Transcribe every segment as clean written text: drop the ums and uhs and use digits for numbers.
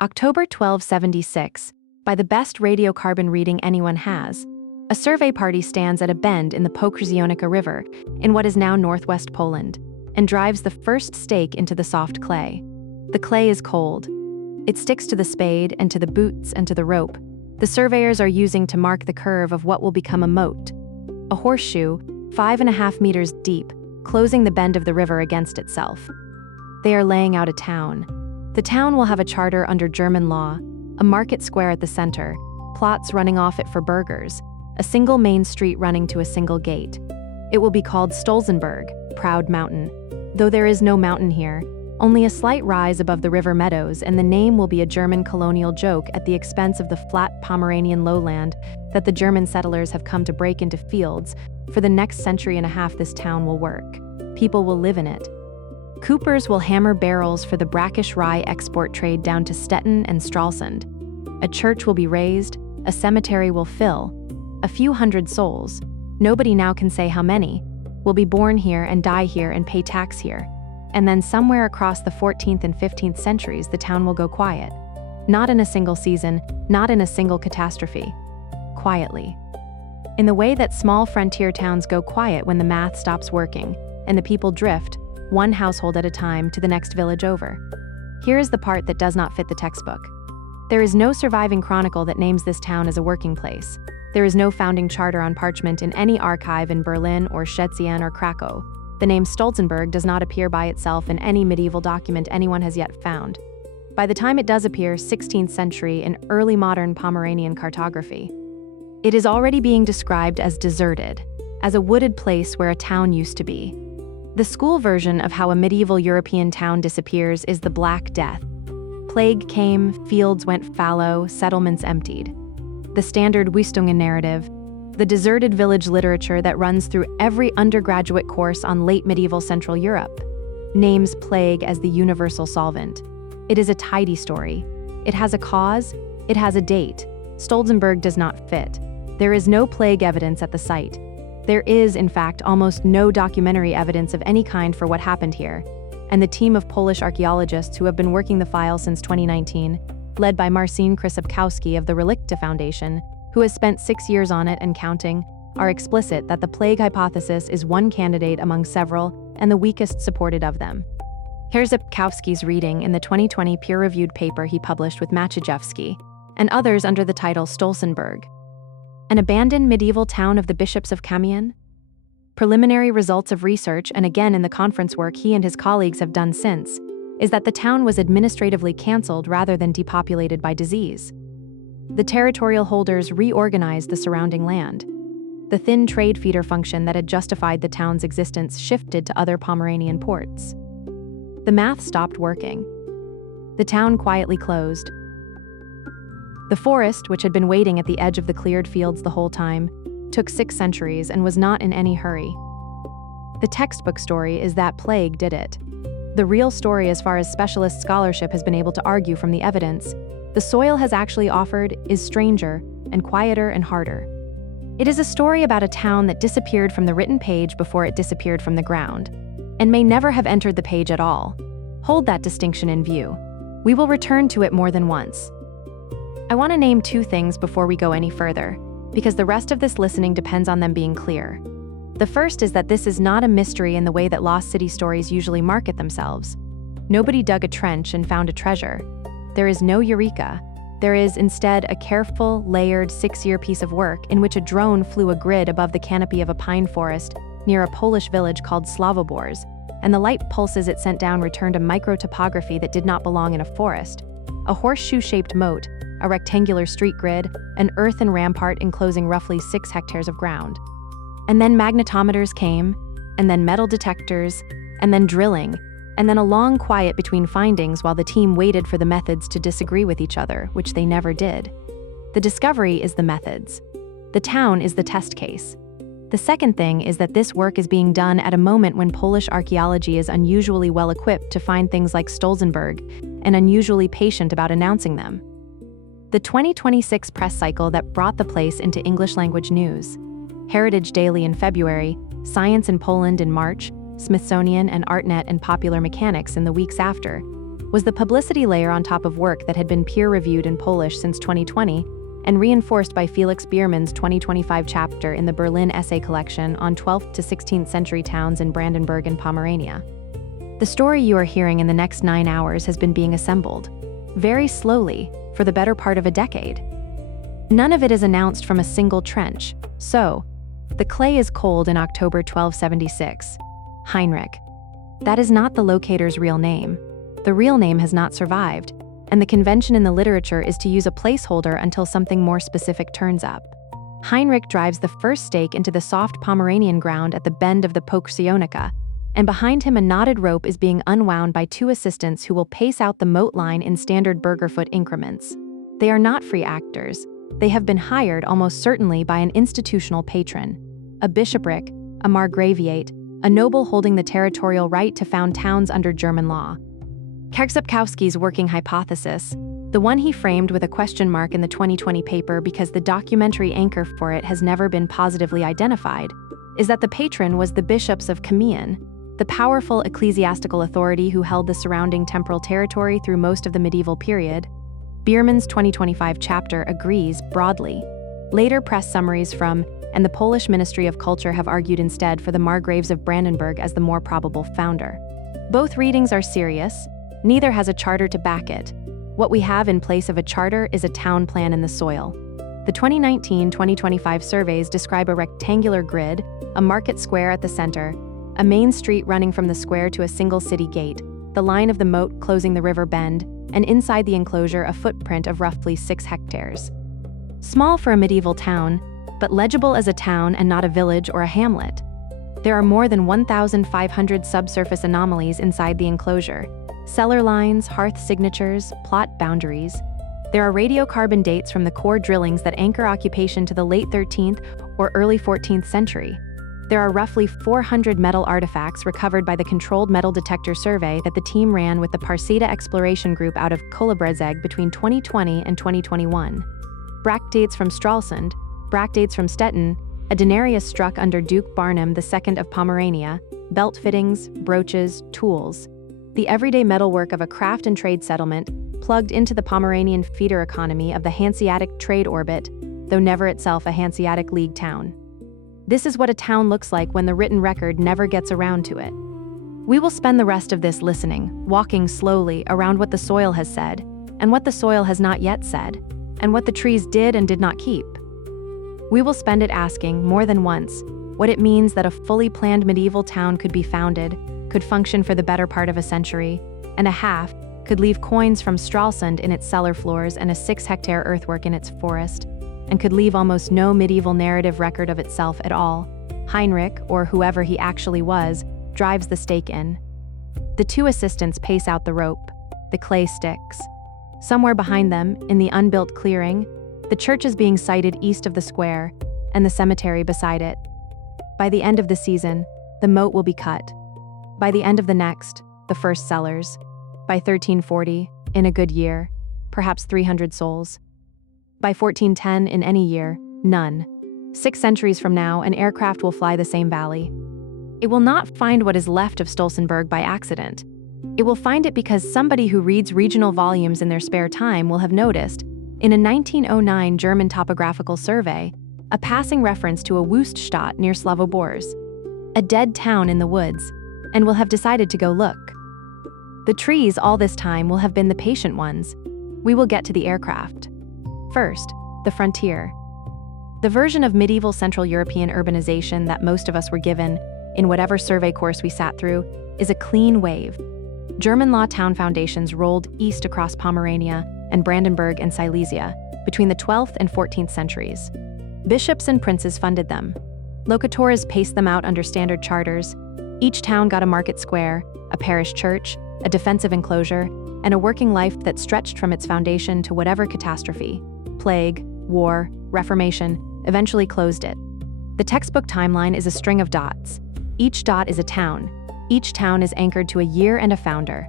October 1276, by the best radiocarbon reading anyone has, a survey party stands at a bend in the Pomerania River, in what is now northwest Poland, and drives the first stake into the soft clay. The clay is cold. It sticks to the spade and to the boots and to the rope. The surveyors are using to mark the curve of what will become a moat, a horseshoe 5.5 meters deep, closing the bend of the river against itself. They are laying out a town. The town will have a charter under German law, a market square at the center, plots running off it for burghers, a single main street running to a single gate. It will be called Stolzenberg, Proud Mountain. Though there is no mountain here, only a slight rise above the river meadows, and the name will be a German colonial joke at the expense of the flat Pomeranian lowland that the German settlers have come to break into fields. For the next century and a half, this town will work. People will live in it. Coopers will hammer barrels for the brackish rye export trade down to Stettin and Stralsund. A church will be raised, a cemetery will fill. A few hundred souls, nobody now can say how many, will be born here and die here and pay tax here. And then somewhere across the 14th and 15th centuries, the town will go quiet. Not in a single season, not in a single catastrophe. Quietly. In the way that small frontier towns go quiet when the math stops working, and the people drift, one household at a time, to the next village over. Here is the part that does not fit the textbook. There is no surviving chronicle that names this town as a working place. There is no founding charter on parchment in any archive in Berlin or Szczecin or Krakow. The name Stolzenberg does not appear by itself in any medieval document anyone has yet found. By the time it does appear, 16th century in early modern Pomeranian cartography, it is already being described as deserted, as a wooded place where a town used to be. The school version of how a medieval European town disappears is the Black Death. Plague came, fields went fallow, settlements emptied. The standard Wüstungen narrative, the deserted village literature that runs through every undergraduate course on late medieval Central Europe, names plague as the universal solvent. It is a tidy story. It has a cause, it has a date. Stolzenberg does not fit. There is no plague evidence at the site. There is, in fact, almost no documentary evidence of any kind for what happened here, and the team of Polish archaeologists who have been working the file since 2019, led by Marcin Krzepkowski of the Relicta Foundation, who has spent 6 years on it and counting, are explicit that the plague hypothesis is one candidate among several and the weakest supported of them. Krzepkowski's reading in the 2020 peer-reviewed paper he published with Maciejewski, and others under the title Stolzenberg, an abandoned medieval town of the bishops of Kamień? Preliminary results of research, and again in the conference work he and his colleagues have done since, is that the town was administratively cancelled rather than depopulated by disease. The territorial holders reorganized the surrounding land. The thin trade feeder function that had justified the town's existence shifted to other Pomeranian ports. The math stopped working. The town quietly closed. The forest, which had been waiting at the edge of the cleared fields the whole time, took 6 centuries and was not in any hurry. The textbook story is that plague did it. The real story, as far as specialist scholarship has been able to argue from the evidence, the soil has actually offered, is stranger and quieter and harder. It is a story about a town that disappeared from the written page before it disappeared from the ground, and may never have entered the page at all. Hold that distinction in view. We will return to it more than once. I want to name 2 things before we go any further, because the rest of this listening depends on them being clear. The first is that this is not a mystery in the way that lost city stories usually market themselves. Nobody dug a trench and found a treasure. There is no eureka. There is instead a careful, layered 6-year piece of work in which a drone flew a grid above the canopy of a pine forest near a Polish village called Sławoborze, and the light pulses it sent down returned a micro-topography that did not belong in a forest. A horseshoe-shaped moat, a rectangular street grid, an earthen rampart enclosing roughly 6 hectares of ground. And then magnetometers came, and then metal detectors, and then drilling, and then a long quiet between findings while the team waited for the methods to disagree with each other, which they never did. The discovery is the methods. The town is the test case. The second thing is that this work is being done at a moment when Polish archaeology is unusually well equipped to find things like Stolzenberg and unusually patient about announcing them. The 2026 press cycle that brought the place into English-language news, Heritage Daily in February, Science in Poland in March, Smithsonian and ArtNet and Popular Mechanics in the weeks after, was the publicity layer on top of work that had been peer-reviewed in Polish since 2020 and reinforced by Felix Biermann's 2025 chapter in the Berlin essay collection on 12th to 16th century towns in Brandenburg and Pomerania. The story you are hearing in the next 9 hours has been being assembled, very slowly, for the better part of a decade. None of it is announced from a single trench, so the clay is cold in October 1276. Heinrich. That is not the locator's real name. The real name has not survived, and the convention in the literature is to use a placeholder until something more specific turns up. Heinrich drives the first stake into the soft Pomeranian ground at the bend of the Pokrzyonka, and behind him a knotted rope is being unwound by 2 assistants who will pace out the moat line in standard Burgher foot increments. They are not free actors. They have been hired almost certainly by an institutional patron, a bishopric, a margraviate, a noble holding the territorial right to found towns under German law. Krzepkowski's working hypothesis, the one he framed with a question mark in the 2020 paper because the documentary anchor for it has never been positively identified, is that the patron was the bishops of Kamian, the powerful ecclesiastical authority who held the surrounding temporal territory through most of the medieval period. Biermann's 2025 chapter agrees broadly. Later press summaries from and the Polish Ministry of Culture have argued instead for the Margraves of Brandenburg as the more probable founder. Both readings are serious. Neither has a charter to back it. What we have in place of a charter is a town plan in the soil. The 2019-2025 surveys describe a rectangular grid, a market square at the center, a main street running from the square to a single city gate, the line of the moat closing the river bend, and inside the enclosure a footprint of roughly 6 hectares. Small for a medieval town, but legible as a town and not a village or a hamlet. There are more than 1,500 subsurface anomalies inside the enclosure: cellar lines, hearth signatures, plot boundaries. There are radiocarbon dates from the core drillings that anchor occupation to the late 13th or early 14th century. There are roughly 400 metal artifacts recovered by the Controlled Metal Detector Survey that the team ran with the Parsida Exploration Group out of Kołobrzeg between 2020 and 2021. Bracteates from Stralsund, bracteates from Stettin, a denarius struck under Duke Barnum II of Pomerania, belt fittings, brooches, tools. The everyday metalwork of a craft and trade settlement plugged into the Pomeranian feeder economy of the Hanseatic trade orbit, though never itself a Hanseatic League town. This is what a town looks like when the written record never gets around to it. We will spend the rest of this listening, walking slowly around what the soil has said, and what the soil has not yet said, and what the trees did and did not keep. We will spend it asking, more than once, what it means that a fully planned medieval town could be founded, could function for the better part of a century and a half, could leave coins from Stralsund in its cellar floors and a 6-hectare earthwork in its forest, and could leave almost no medieval narrative record of itself at all. Heinrich, or whoever he actually was, drives the stake in. The 2 assistants pace out the rope, the clay sticks. Somewhere behind them, in the unbuilt clearing, the church is being sited east of the square, and the cemetery beside it. By the end of the season, the moat will be cut. By the end of the next, the first cellars. By 1340, in a good year, perhaps 300 souls. By 1410, in any year, none. 6 centuries from now, an aircraft will fly the same valley. It will not find what is left of Stolzenberg by accident. It will find it because somebody who reads regional volumes in their spare time will have noticed, in a 1909 German topographical survey, a passing reference to a Wüststadt near Slavobors, a dead town in the woods, and will have decided to go look. The trees all this time will have been the patient ones. We will get to the aircraft. First, the frontier. The version of medieval Central European urbanization that most of us were given, in whatever survey course we sat through, is a clean wave. German law town foundations rolled east across Pomerania and Brandenburg and Silesia between the 12th and 14th centuries. Bishops and princes funded them. Locatores paced them out under standard charters. Each town got a market square, a parish church, a defensive enclosure, and a working life that stretched from its foundation to whatever catastrophe, plague, war, Reformation, eventually closed it. The textbook timeline is a string of dots. Each dot is a town. Each town is anchored to a year and a founder.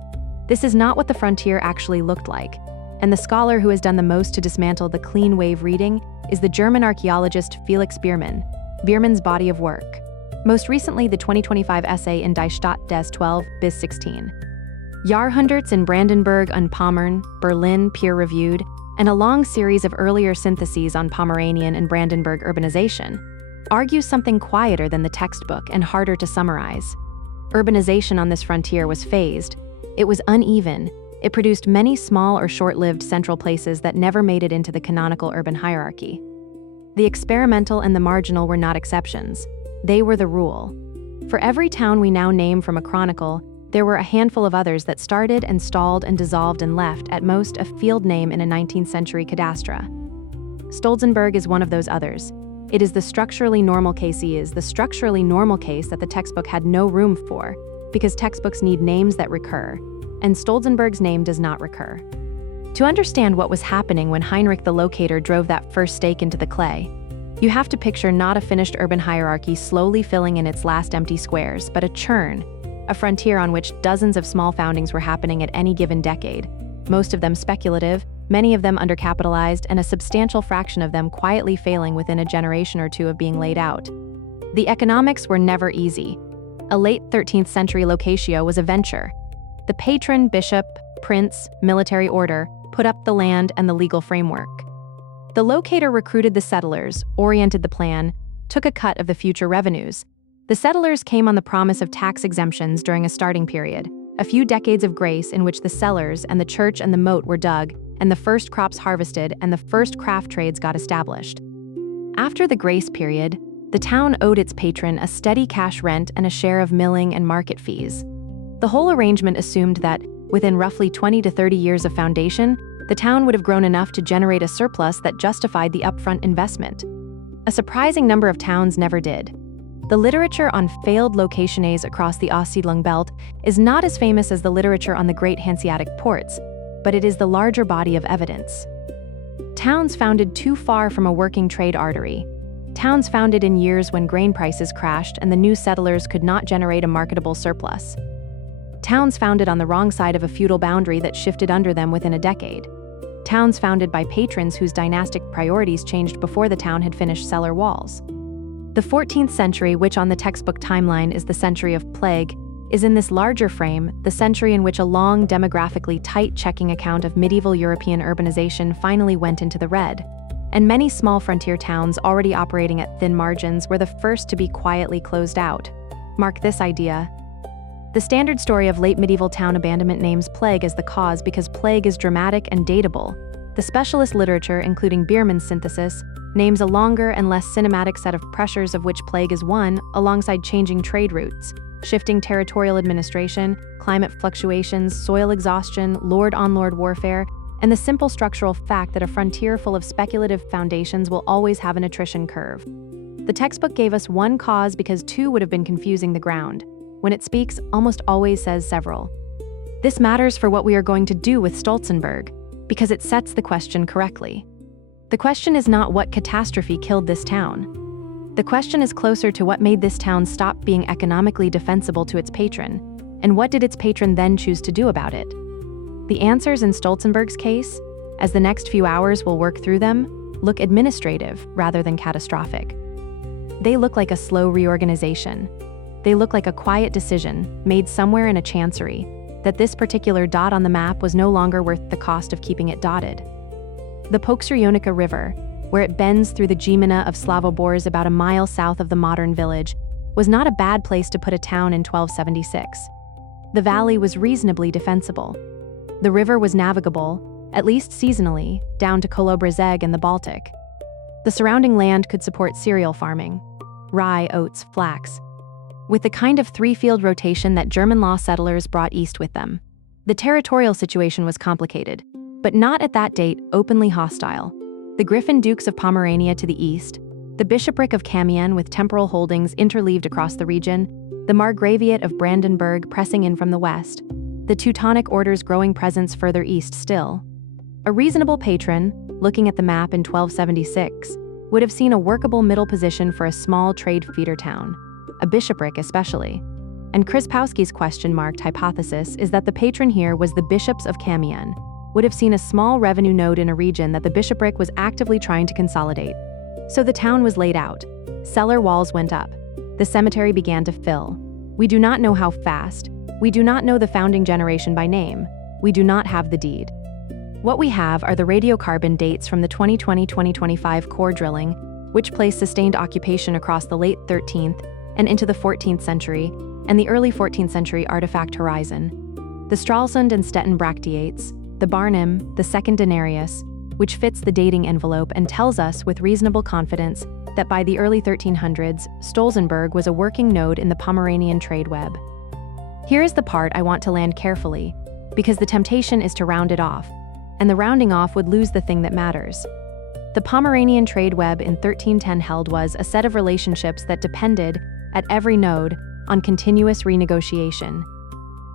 This is not what the frontier actually looked like, and the scholar who has done the most to dismantle the clean wave reading is the German archaeologist Felix Biermann. Biermann's body of work. Most recently, the 2025 essay in Die Stadt des 12 bis 16. Jahrhunderts in Brandenburg und Pommern, Berlin peer-reviewed, and a long series of earlier syntheses on Pomeranian and Brandenburg urbanization argue something quieter than the textbook and harder to summarize. Urbanization on this frontier was phased. It was uneven. It produced many small or short-lived central places that never made it into the canonical urban hierarchy. The experimental and the marginal were not exceptions. They were the rule. For every town we now name from a chronicle, there were a handful of others that started and stalled and dissolved and left, at most, a field name in a 19th century cadastra. Stolzenberg is one of those others. It is the structurally normal case that the textbook had no room for, because textbooks need names that recur, and Stolzenberg's name does not recur. To understand what was happening when Heinrich the Locator drove that first stake into the clay, you have to picture not a finished urban hierarchy slowly filling in its last empty squares, but a churn, a frontier on which dozens of small foundings were happening at any given decade, most of them speculative, many of them undercapitalized, and a substantial fraction of them quietly failing within a generation or two of being laid out. The economics were never easy. A late 13th century locatio was a venture. The patron, bishop, prince, military order put up the land and the legal framework. The locator recruited the settlers, oriented the plan, took a cut of the future revenues. The settlers came on the promise of tax exemptions during a starting period, a few decades of grace in which the cellars and the church and the moat were dug, and the first crops harvested and the first craft trades got established. After the grace period, the town owed its patron a steady cash rent and a share of milling and market fees. The whole arrangement assumed that, within roughly 20 to 30 years of foundation, the town would have grown enough to generate a surplus that justified the upfront investment. A surprising number of towns never did. The literature on failed locationes across the Aussiedlung belt is not as famous as the literature on the great Hanseatic ports, but it is the larger body of evidence. Towns founded too far from a working trade artery. Towns founded in years when grain prices crashed and the new settlers could not generate a marketable surplus. Towns founded on the wrong side of a feudal boundary that shifted under them within a decade. Towns founded by patrons whose dynastic priorities changed before the town had finished cellar walls. The 14th century, which on the textbook timeline is the century of plague, is in this larger frame the century in which a long, demographically tight checking account of medieval European urbanization finally went into the red, and many small frontier towns already operating at thin margins were the first to be quietly closed out. Mark this idea. The standard story of late medieval town abandonment names plague as the cause because plague is dramatic and datable. The specialist literature, including Biermann's synthesis, names a longer and less cinematic set of pressures of which plague is one, alongside changing trade routes, shifting territorial administration, climate fluctuations, soil exhaustion, lord-on-lord warfare, and the simple structural fact that a frontier full of speculative foundations will always have an attrition curve. The textbook gave us one cause because two would have been confusing the ground. When it speaks, almost always says several. This matters for what we are going to do with Stolzenberg, because it sets the question correctly. The question is not what catastrophe killed this town. The question is closer to what made this town stop being economically defensible to its patron, and what did its patron then choose to do about it? The answers in Stolzenberg's case, as the next few hours will work through them, look administrative rather than catastrophic. They look like a slow reorganization. They look like a quiet decision, made somewhere in a chancery, that this particular dot on the map was no longer worth the cost of keeping it dotted. The Pomeranian River, where it bends through the Gmina of Slavobor about a mile south of the modern village, was not a bad place to put a town in 1276. The valley was reasonably defensible. The river was navigable, at least seasonally, down to Kolobrzeg and the Baltic. The surrounding land could support cereal farming, rye, oats, flax, with the kind of three-field rotation that German law settlers brought east with them. The territorial situation was complicated, but not at that date openly hostile. The Griffin Dukes of Pomerania to the east, the Bishopric of Camion with temporal holdings interleaved across the region, the Margraviate of Brandenburg pressing in from the west, the Teutonic Order's growing presence further east still. A reasonable patron, looking at the map in 1276, would have seen a workable middle position for a small trade feeder town, a bishopric especially. And Krzepkowski's question-marked hypothesis is that the patron here was the bishops of Camion, would have seen a small revenue node in a region that the bishopric was actively trying to consolidate. So the town was laid out. Cellar walls went up. The cemetery began to fill. We do not know how fast. We do not know the founding generation by name. We do not have the deed. What we have are the radiocarbon dates from the 2020-2025 core drilling, which place sustained occupation across the late 13th and into the 14th century, and the early 14th century artifact horizon. The Stralsund and Stettin bracteates, the Barnum, the second denarius, which fits the dating envelope and tells us with reasonable confidence that by the early 1300s, Stolzenberg was a working node in the Pomeranian trade web. Here is the part I want to land carefully, because the temptation is to round it off, and the rounding off would lose the thing that matters. The Pomeranian trade web in 1310 held was a set of relationships that depended, at every node, on continuous renegotiation.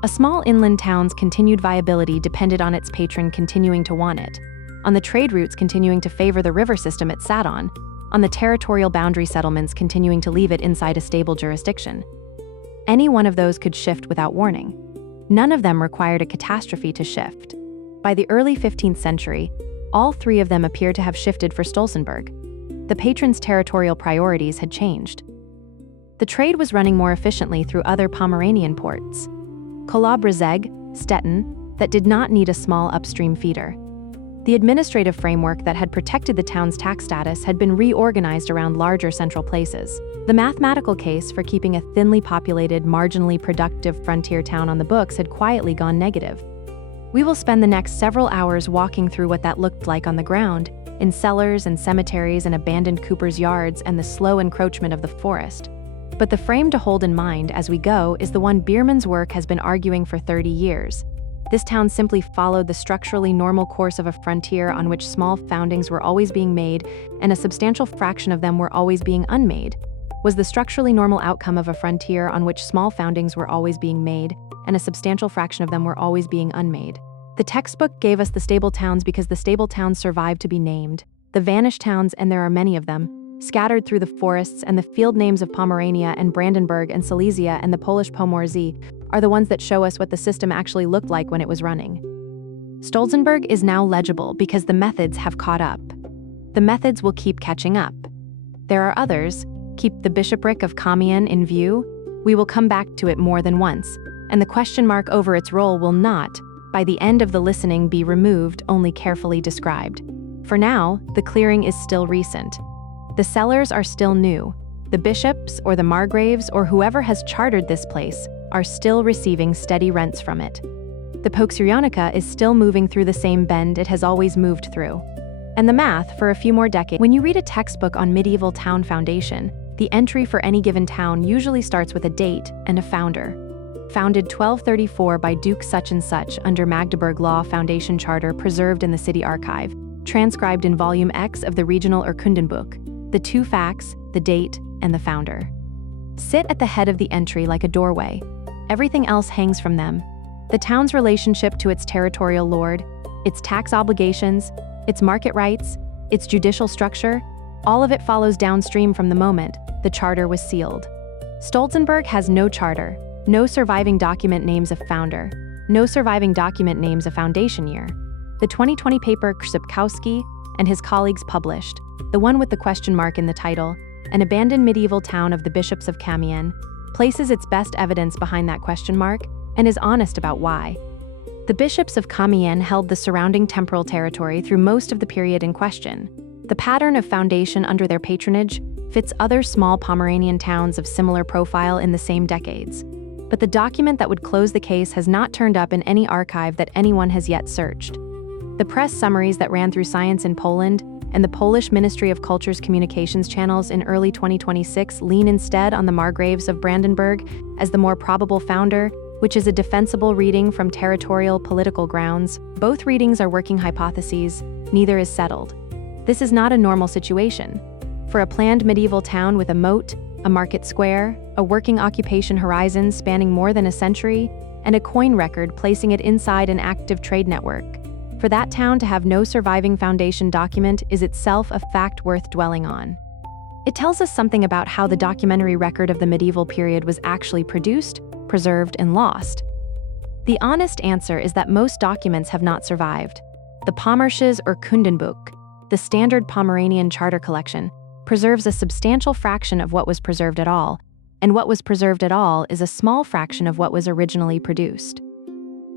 A small inland town's continued viability depended on its patron continuing to want it, on the trade routes continuing to favor the river system it sat on the territorial boundary settlements continuing to leave it inside a stable jurisdiction. Any one of those could shift without warning. None of them required a catastrophe to shift. By the early 15th century, all three of them appeared to have shifted for Stolzenberg. The patron's territorial priorities had changed. The trade was running more efficiently through other Pomeranian ports. Kolobrazeg, Stettin, that did not need a small upstream feeder. The administrative framework that had protected the town's tax status had been reorganized around larger central places. The mathematical case for keeping a thinly populated, marginally productive frontier town on the books had quietly gone negative. We will spend the next several hours walking through what that looked like on the ground, in cellars and cemeteries and abandoned coopers' yards and the slow encroachment of the forest. But the frame to hold in mind as we go is the one Biermann's work has been arguing for 30 years. This town simply followed the structurally normal course of a frontier on which small foundings were always being made and a substantial fraction of them were always being unmade. Was the structurally normal outcome of a frontier on which small foundings were always being made and a substantial fraction of them were always being unmade. The textbook gave us the stable towns because the stable towns survived to be named. The vanished towns, and there are many of them, scattered through the forests, and the field names of Pomerania and Brandenburg and Silesia and the Polish Pomorsy are the ones that show us what the system actually looked like when it was running. Stolzenberg is now legible because the methods have caught up. The methods will keep catching up. There are others. Keep the bishopric of Kamian in view. We will come back to it more than once, and the question mark over its role will not, by the end of the listening, be removed, only carefully described. For now, the clearing is still recent. The cellars are still new. The bishops or the margraves or whoever has chartered this place are still receiving steady rents from it. The Pomerania is still moving through the same bend it has always moved through. And the math for a few more decades. When you read a textbook on medieval town foundation, the entry for any given town usually starts with a date and a founder. Founded 1234 by Duke such and such under Magdeburg Law Foundation Charter preserved in the City Archive, transcribed in Volume X of the Regional Urkundenbuch, the two facts, the date, and the founder. Sit at the head of the entry like a doorway. Everything else hangs from them. The town's relationship to its territorial lord, its tax obligations, its market rights, its judicial structure, all of it follows downstream from the moment the charter was sealed. Stolzenberg has no charter, no surviving document names a founder, no surviving document names a foundation year. The 2020 paper Krzepkowski and his colleagues published, the one with the question mark in the title, An Abandoned Medieval Town of the Bishops of Kamian, places its best evidence behind that question mark and is honest about why. The bishops of Kamian held the surrounding temporal territory through most of the period in question. The pattern of foundation under their patronage fits other small Pomeranian towns of similar profile in the same decades. But the document that would close the case has not turned up in any archive that anyone has yet searched. The press summaries that ran through Science in Poland and the Polish Ministry of Culture's communications channels in early 2026 lean instead on the margraves of Brandenburg as the more probable founder, which is a defensible reading from territorial political grounds. Both readings are working hypotheses, neither is settled. This is not a normal situation. For a planned medieval town with a moat, a market square, a working occupation horizon spanning more than a century, and a coin record placing it inside an active trade network, for that town to have no surviving foundation document is itself a fact worth dwelling on. It tells us something about how the documentary record of the medieval period was actually produced, preserved, and lost. The honest answer is that most documents have not survived. The Pommersches Urkundenbuch, the standard Pomeranian charter collection, preserves a substantial fraction of what was preserved at all, and what was preserved at all is a small fraction of what was originally produced.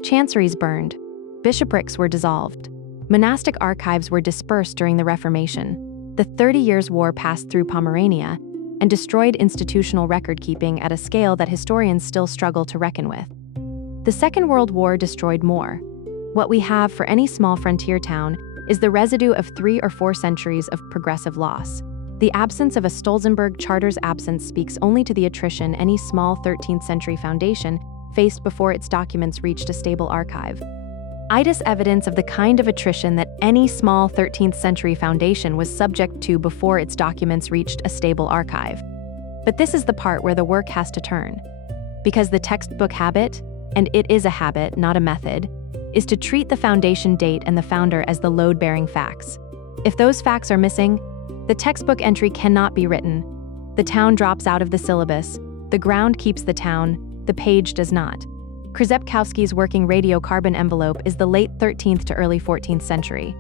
Chanceries burned, bishoprics were dissolved, monastic archives were dispersed during the Reformation. The 30 Years' War passed through Pomerania and destroyed institutional record-keeping at a scale that historians still struggle to reckon with. The Second World War destroyed more. What we have for any small frontier town is the residue of 3 or 4 centuries of progressive loss. The absence of a Stolzenberg charter's absence speaks only to the attrition any small 13th century foundation faced before its documents reached a stable archive. It is evidence of the kind of attrition that any small 13th century foundation was subject to before its documents reached a stable archive. But this is the part where the work has to turn. Because the textbook habit, and it is a habit, not a method, is to treat the foundation date and the founder as the load-bearing facts. If those facts are missing, the textbook entry cannot be written. The town drops out of the syllabus, the ground keeps the town, the page does not. Krzepkowski's working radiocarbon envelope is the late 13th to early 14th century.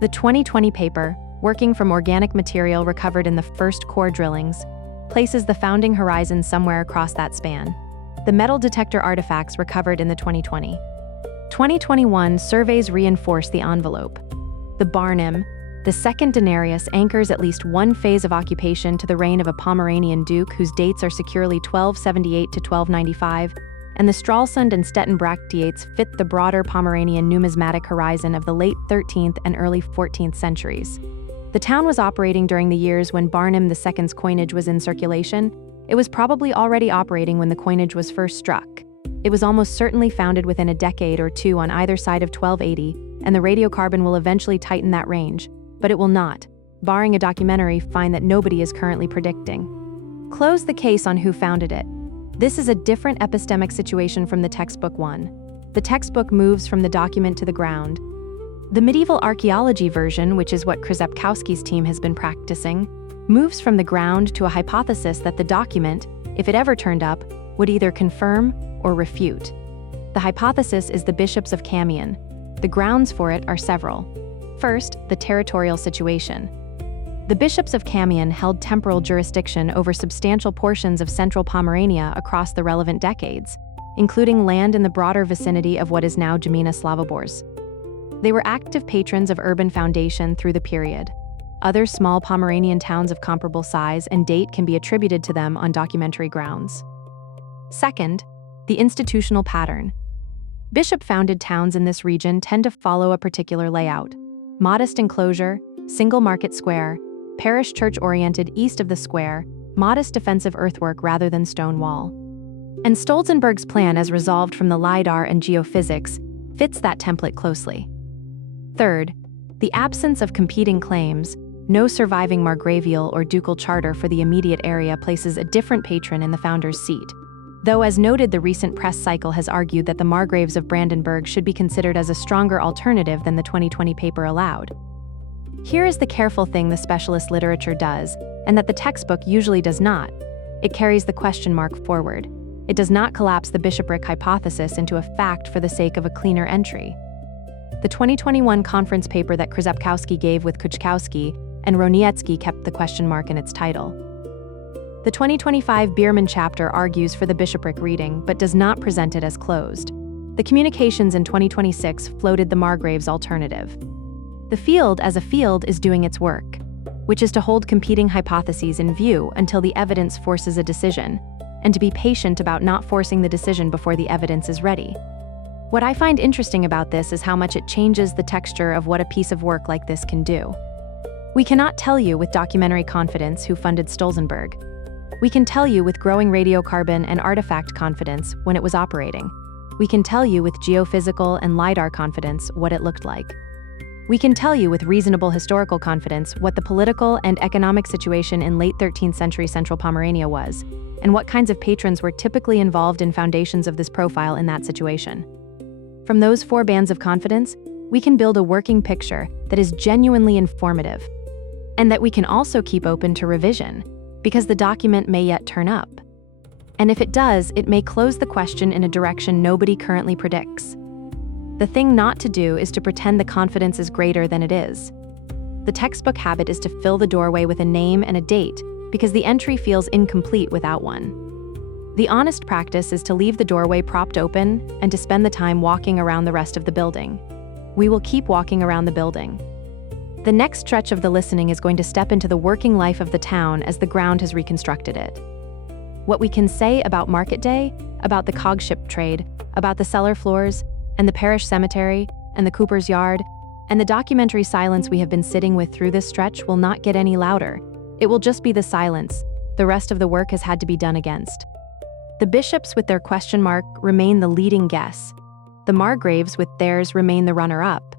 The 2020 paper, working from organic material recovered in the first core drillings, places the founding horizon somewhere across that span. The metal detector artifacts recovered in the 2021 surveys reinforce the envelope. The Barnum, the second denarius, anchors at least one phase of occupation to the reign of a Pomeranian duke whose dates are securely 1278 to 1295, and the Stralsund and Stettin bracteates fit the broader Pomeranian numismatic horizon of the late 13th and early 14th centuries. The town was operating during the years when Barnum II's coinage was in circulation. It was probably already operating when the coinage was first struck. It was almost certainly founded within a decade or two on either side of 1280, and the radiocarbon will eventually tighten that range, but it will not, barring a documentary find that nobody is currently predicting. Close the case on who founded it. This is a different epistemic situation from the textbook one. The textbook moves from the document to the ground. The medieval archaeology version, which is what Krzepkowski's team has been practicing, moves from the ground to a hypothesis that the document, if it ever turned up, would either confirm or refute. The hypothesis is the bishops of Camion. The grounds for it are several. First, the territorial situation. The bishops of Camion held temporal jurisdiction over substantial portions of central Pomerania across the relevant decades, including land in the broader vicinity of what is now Gmina Slavobors. They were active patrons of urban foundation through the period. Other small Pomeranian towns of comparable size and date can be attributed to them on documentary grounds. Second, the institutional pattern. Bishop-founded towns in this region tend to follow a particular layout: modest enclosure, single market square, parish church-oriented east of the square, modest defensive earthwork rather than stone wall. And Stolzenberg's plan, as resolved from the LiDAR and geophysics, fits that template closely. Third, the absence of competing claims, no surviving margravial or ducal charter for the immediate area places a different patron in the founder's seat. Though, as noted, the recent press cycle has argued that the Margraves of Brandenburg should be considered as a stronger alternative than the 2020 paper allowed. Here is the careful thing the specialist literature does, and that the textbook usually does not. It carries the question mark forward. It does not collapse the bishopric hypothesis into a fact for the sake of a cleaner entry. The 2021 conference paper that Krzepkowski gave with Kuczkowski and Roniecki kept the question mark in its title. The 2025 Bierman chapter argues for the bishopric reading but does not present it as closed. The communications in 2026 floated the Margraves alternative. The field as a field is doing its work, which is to hold competing hypotheses in view until the evidence forces a decision, and to be patient about not forcing the decision before the evidence is ready. What I find interesting about this is how much it changes the texture of what a piece of work like this can do. We cannot tell you with documentary confidence who funded Stolzenberg. We can tell you with growing radiocarbon and artifact confidence when it was operating. We can tell you with geophysical and LiDAR confidence what it looked like. We can tell you with reasonable historical confidence what the political and economic situation in late 13th century central Pomerania was, and what kinds of patrons were typically involved in foundations of this profile in that situation. From those 4 bands of confidence, we can build a working picture that is genuinely informative, and that we can also keep open to revision, because the document may yet turn up. And if it does, it may close the question in a direction nobody currently predicts. The thing not to do is to pretend the confidence is greater than it is. The textbook habit is to fill the doorway with a name and a date, because the entry feels incomplete without one. The honest practice is to leave the doorway propped open and to spend the time walking around the rest of the building. We will keep walking around the building. The next stretch of the listening is going to step into the working life of the town as the ground has reconstructed it. What we can say about market day, about the cogship trade, about the cellar floors, and the parish cemetery, and the cooper's yard, and the documentary silence we have been sitting with through this stretch will not get any louder. It will just be the silence. The rest of the work has had to be done against. The bishops with their question mark remain the leading guess. The Margraves with theirs remain the runner-up.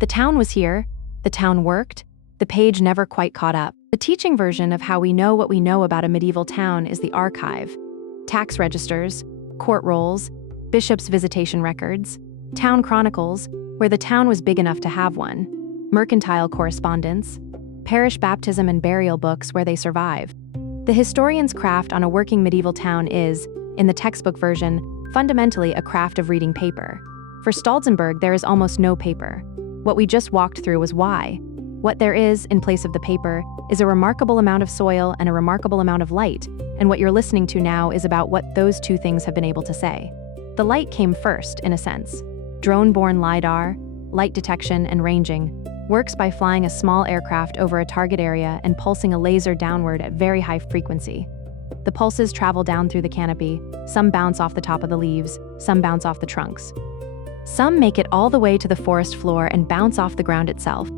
The town was here. The town worked. The page never quite caught up. The teaching version of how we know what we know about a medieval town is the archive. Tax registers, court rolls, bishops' visitation records, town chronicles, where the town was big enough to have one, mercantile correspondence, parish baptism and burial books where they survive. The historian's craft on a working medieval town is, in the textbook version, fundamentally a craft of reading paper. For Stolzenberg, there is almost no paper. What we just walked through was why. What there is, in place of the paper, is a remarkable amount of soil and a remarkable amount of light, and what you're listening to now is about what those two things have been able to say. The light came first, in a sense. Drone-borne LiDAR, light detection and ranging, works by flying a small aircraft over a target area and pulsing a laser downward at very high frequency. The pulses travel down through the canopy, some bounce off the top of the leaves, some bounce off the trunks. Some make it all the way to the forest floor and bounce off the ground itself.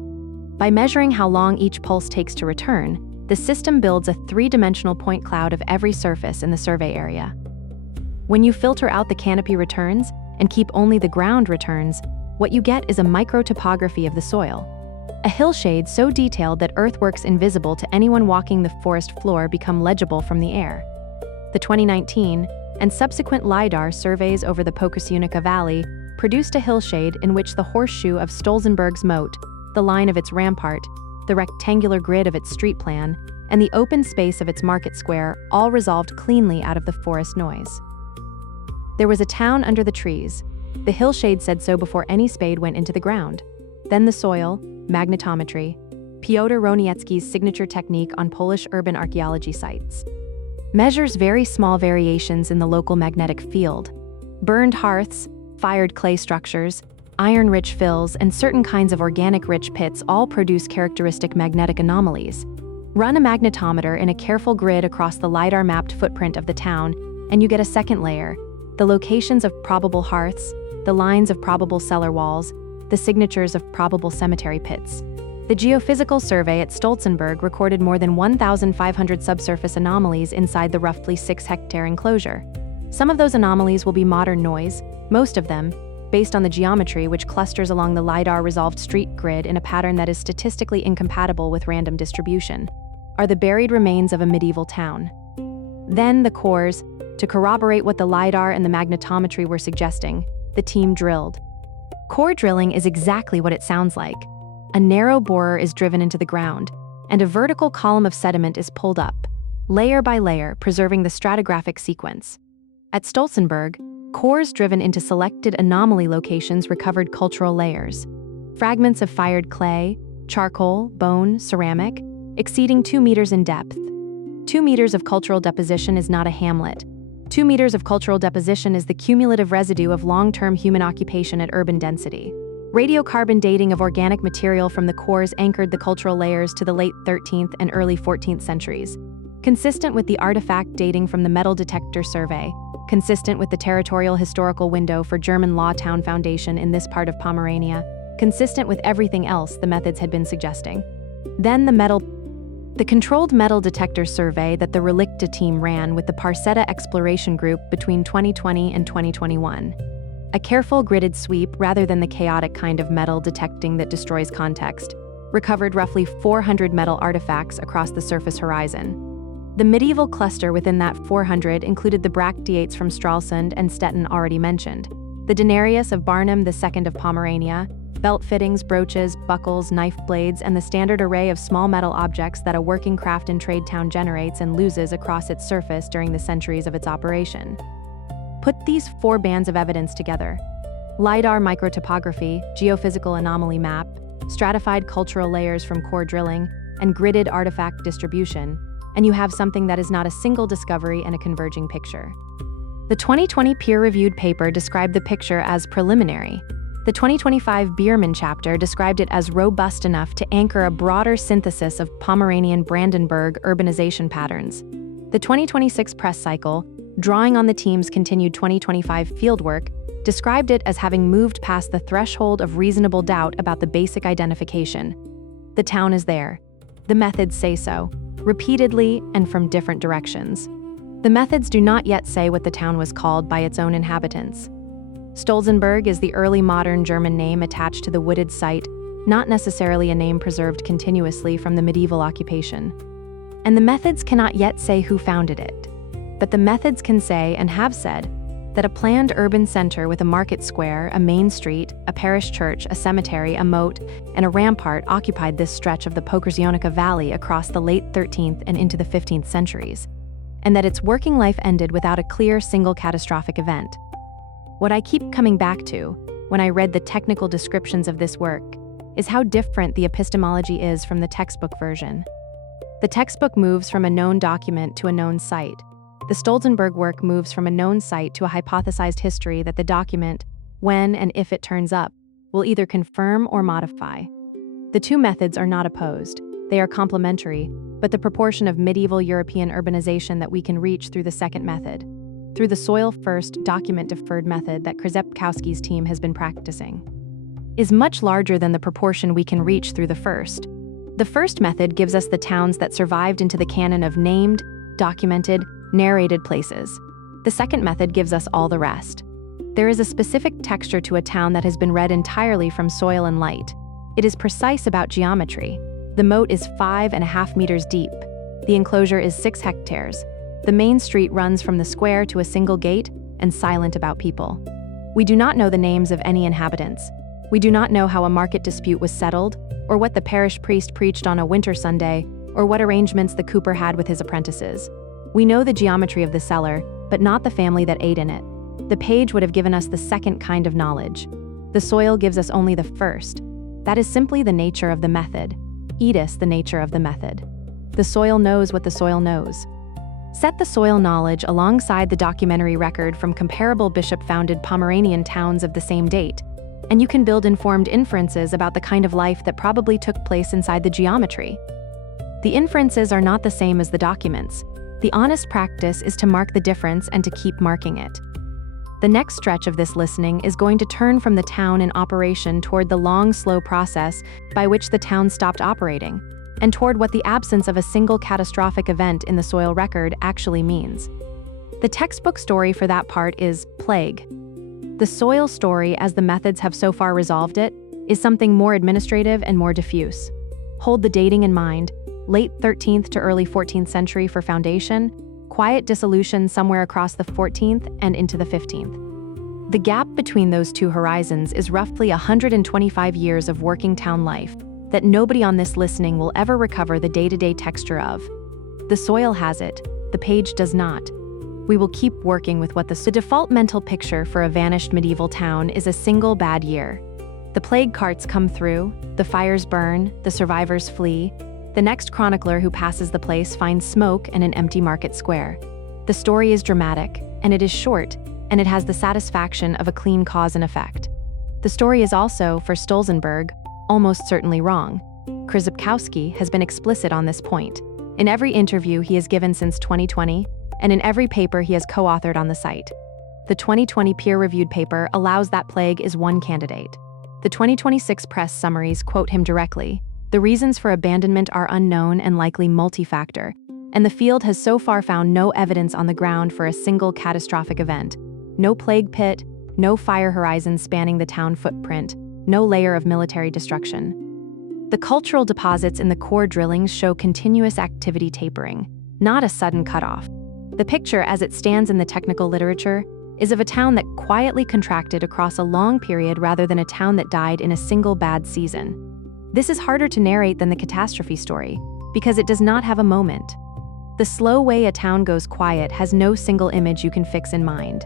By measuring how long each pulse takes to return, the system builds a three-dimensional point cloud of every surface in the survey area. When you filter out the canopy returns and keep only the ground returns, what you get is a micro-topography of the soil. A hillshade so detailed that earthworks invisible to anyone walking the forest floor become legible from the air. The 2019 and subsequent LiDAR surveys over the Pomeranian Valley produced a hillshade in which the horseshoe of Stolzenberg's moat, the line of its rampart, the rectangular grid of its street plan, and the open space of its market square all resolved cleanly out of the forest noise. There was a town under the trees. The hillshade said so before any spade went into the ground. Then the soil, magnetometry, Piotr Roniecki's signature technique on Polish urban archaeology sites, measures very small variations in the local magnetic field. Burned hearths, fired clay structures, iron-rich fills, and certain kinds of organic-rich pits all produce characteristic magnetic anomalies. Run a magnetometer in a careful grid across the LiDAR-mapped footprint of the town, and you get a second layer, the locations of probable hearths, the lines of probable cellar walls, the signatures of probable cemetery pits. The geophysical survey at Stolzenberg recorded more than 1,500 subsurface anomalies inside the roughly 6-hectare enclosure. Some of those anomalies will be modern noise, most of them, based on the geometry which clusters along the LiDAR-resolved street grid in a pattern that is statistically incompatible with random distribution, are the buried remains of a medieval town. Then the cores, to corroborate what the LiDAR and the magnetometry were suggesting, the team drilled. Core drilling is exactly what it sounds like. A narrow borer is driven into the ground, and a vertical column of sediment is pulled up, layer by layer, preserving the stratigraphic sequence. At Stolzenberg, cores driven into selected anomaly locations recovered cultural layers. Fragments of fired clay, charcoal, bone, ceramic, exceeding 2 meters in depth. 2 meters of cultural deposition is not a hamlet. 2 meters of cultural deposition is the cumulative residue of long-term human occupation at urban density. Radiocarbon dating of organic material from the cores anchored the cultural layers to the late 13th and early 14th centuries. Consistent with the artifact dating from the metal detector survey, consistent with the territorial historical window for German law town foundation in this part of Pomerania, consistent with everything else the methods had been suggesting. Then the controlled metal detector survey that the Relicta team ran with the Parseta Exploration Group between 2020 and 2021. A careful gridded sweep rather than the chaotic kind of metal detecting that destroys context, recovered roughly 400 metal artifacts across the surface horizon. The medieval cluster within that 400 included the bracteates from Stralsund and Stettin already mentioned, the denarius of Barnum II of Pomerania, belt fittings, brooches, buckles, knife blades, and the standard array of small metal objects that a working craft and trade town generates and loses across its surface during the centuries of its operation. Put these 4 bands of evidence together: LiDAR microtopography, geophysical anomaly map, stratified cultural layers from core drilling, and gridded artifact distribution, and you have something that is not a single discovery and a converging picture. The 2020 peer-reviewed paper described the picture as preliminary. The 2025 Biermann chapter described it as robust enough to anchor a broader synthesis of Pomeranian Brandenburg urbanization patterns. The 2026 press cycle, drawing on the team's continued 2025 fieldwork, described it as having moved past the threshold of reasonable doubt about the basic identification. The town is there. The methods say so, repeatedly and from different directions. The methods do not yet say what the town was called by its own inhabitants. Stolzenberg is the early modern German name attached to the wooded site, not necessarily a name preserved continuously from the medieval occupation. And the methods cannot yet say who founded it. But the methods can say, and have said, that a planned urban center with a market square, a main street, a parish church, a cemetery, a moat, and a rampart occupied this stretch of the Pomerania Valley across the late 13th and into the 15th centuries, and that its working life ended without a clear single catastrophic event. What I keep coming back to, when I read the technical descriptions of this work, is how different the epistemology is from the textbook version. The textbook moves from a known document to a known site. The Stolzenberg work moves from a known site to a hypothesized history that the document, when and if it turns up, will either confirm or modify. The two methods are not opposed. They are complementary, but the proportion of medieval European urbanization that we can reach through the second method, through the soil-first, document-deferred method that Krzepkowski's team has been practicing, is much larger than the proportion we can reach through the first. The first method gives us the towns that survived into the canon of named, documented, narrated places. The second method gives us all the rest. There is a specific texture to a town that has been read entirely from soil and light. It is precise about geometry. The moat is 5.5 meters deep. The enclosure is 6 hectares. The main street runs from the square to a single gate and silent about people. We do not know the names of any inhabitants. We do not know how a market dispute was settled, or what the parish priest preached on a winter Sunday, or what arrangements the cooper had with his apprentices. We know the geometry of the cellar, but not the family that ate in it. The page would have given us the second kind of knowledge. The soil gives us only the first. That is simply the nature of the method. Edis, the nature of the method. The soil knows what the soil knows. Set the soil knowledge alongside the documentary record from comparable bishop-founded Pomeranian towns of the same date, and you can build informed inferences about the kind of life that probably took place inside the geometry. The inferences are not the same as the documents. The honest practice is to mark the difference and to keep marking it. The next stretch of this listening is going to turn from the town in operation toward the long, slow process by which the town stopped operating, and toward what the absence of a single catastrophic event in the soil record actually means. The textbook story for that part is plague. The soil story, as the methods have so far resolved it, is something more administrative and more diffuse. Hold the dating in mind, late 13th to early 14th century for foundation, quiet dissolution somewhere across the 14th and into the 15th. The gap between those two horizons is roughly 125 years of working town life that nobody on this listening will ever recover the day-to-day texture of. The soil has it, the page does not. We will keep working with what the default mental picture for a vanished medieval town is a single bad year. The plague carts come through, the fires burn, the survivors flee. The next chronicler who passes the place finds smoke and an empty market square. The story is dramatic, and it is short, and it has the satisfaction of a clean cause and effect. The story is also, for Stolzenberg, almost certainly wrong. Krzepkowski has been explicit on this point, in every interview he has given since 2020, and in every paper he has co-authored on the site. The 2020 peer-reviewed paper allows that plague is one candidate. The 2026 press summaries quote him directly. The reasons for abandonment are unknown and likely multi-factor, and the field has so far found no evidence on the ground for a single catastrophic event. No plague pit, no fire horizon spanning the town footprint, no layer of military destruction. The cultural deposits in the core drillings show continuous activity tapering, not a sudden cutoff. The picture, as it stands in the technical literature, is of a town that quietly contracted across a long period rather than a town that died in a single bad season. This is harder to narrate than the catastrophe story, because it does not have a moment. The slow way a town goes quiet has no single image you can fix in mind.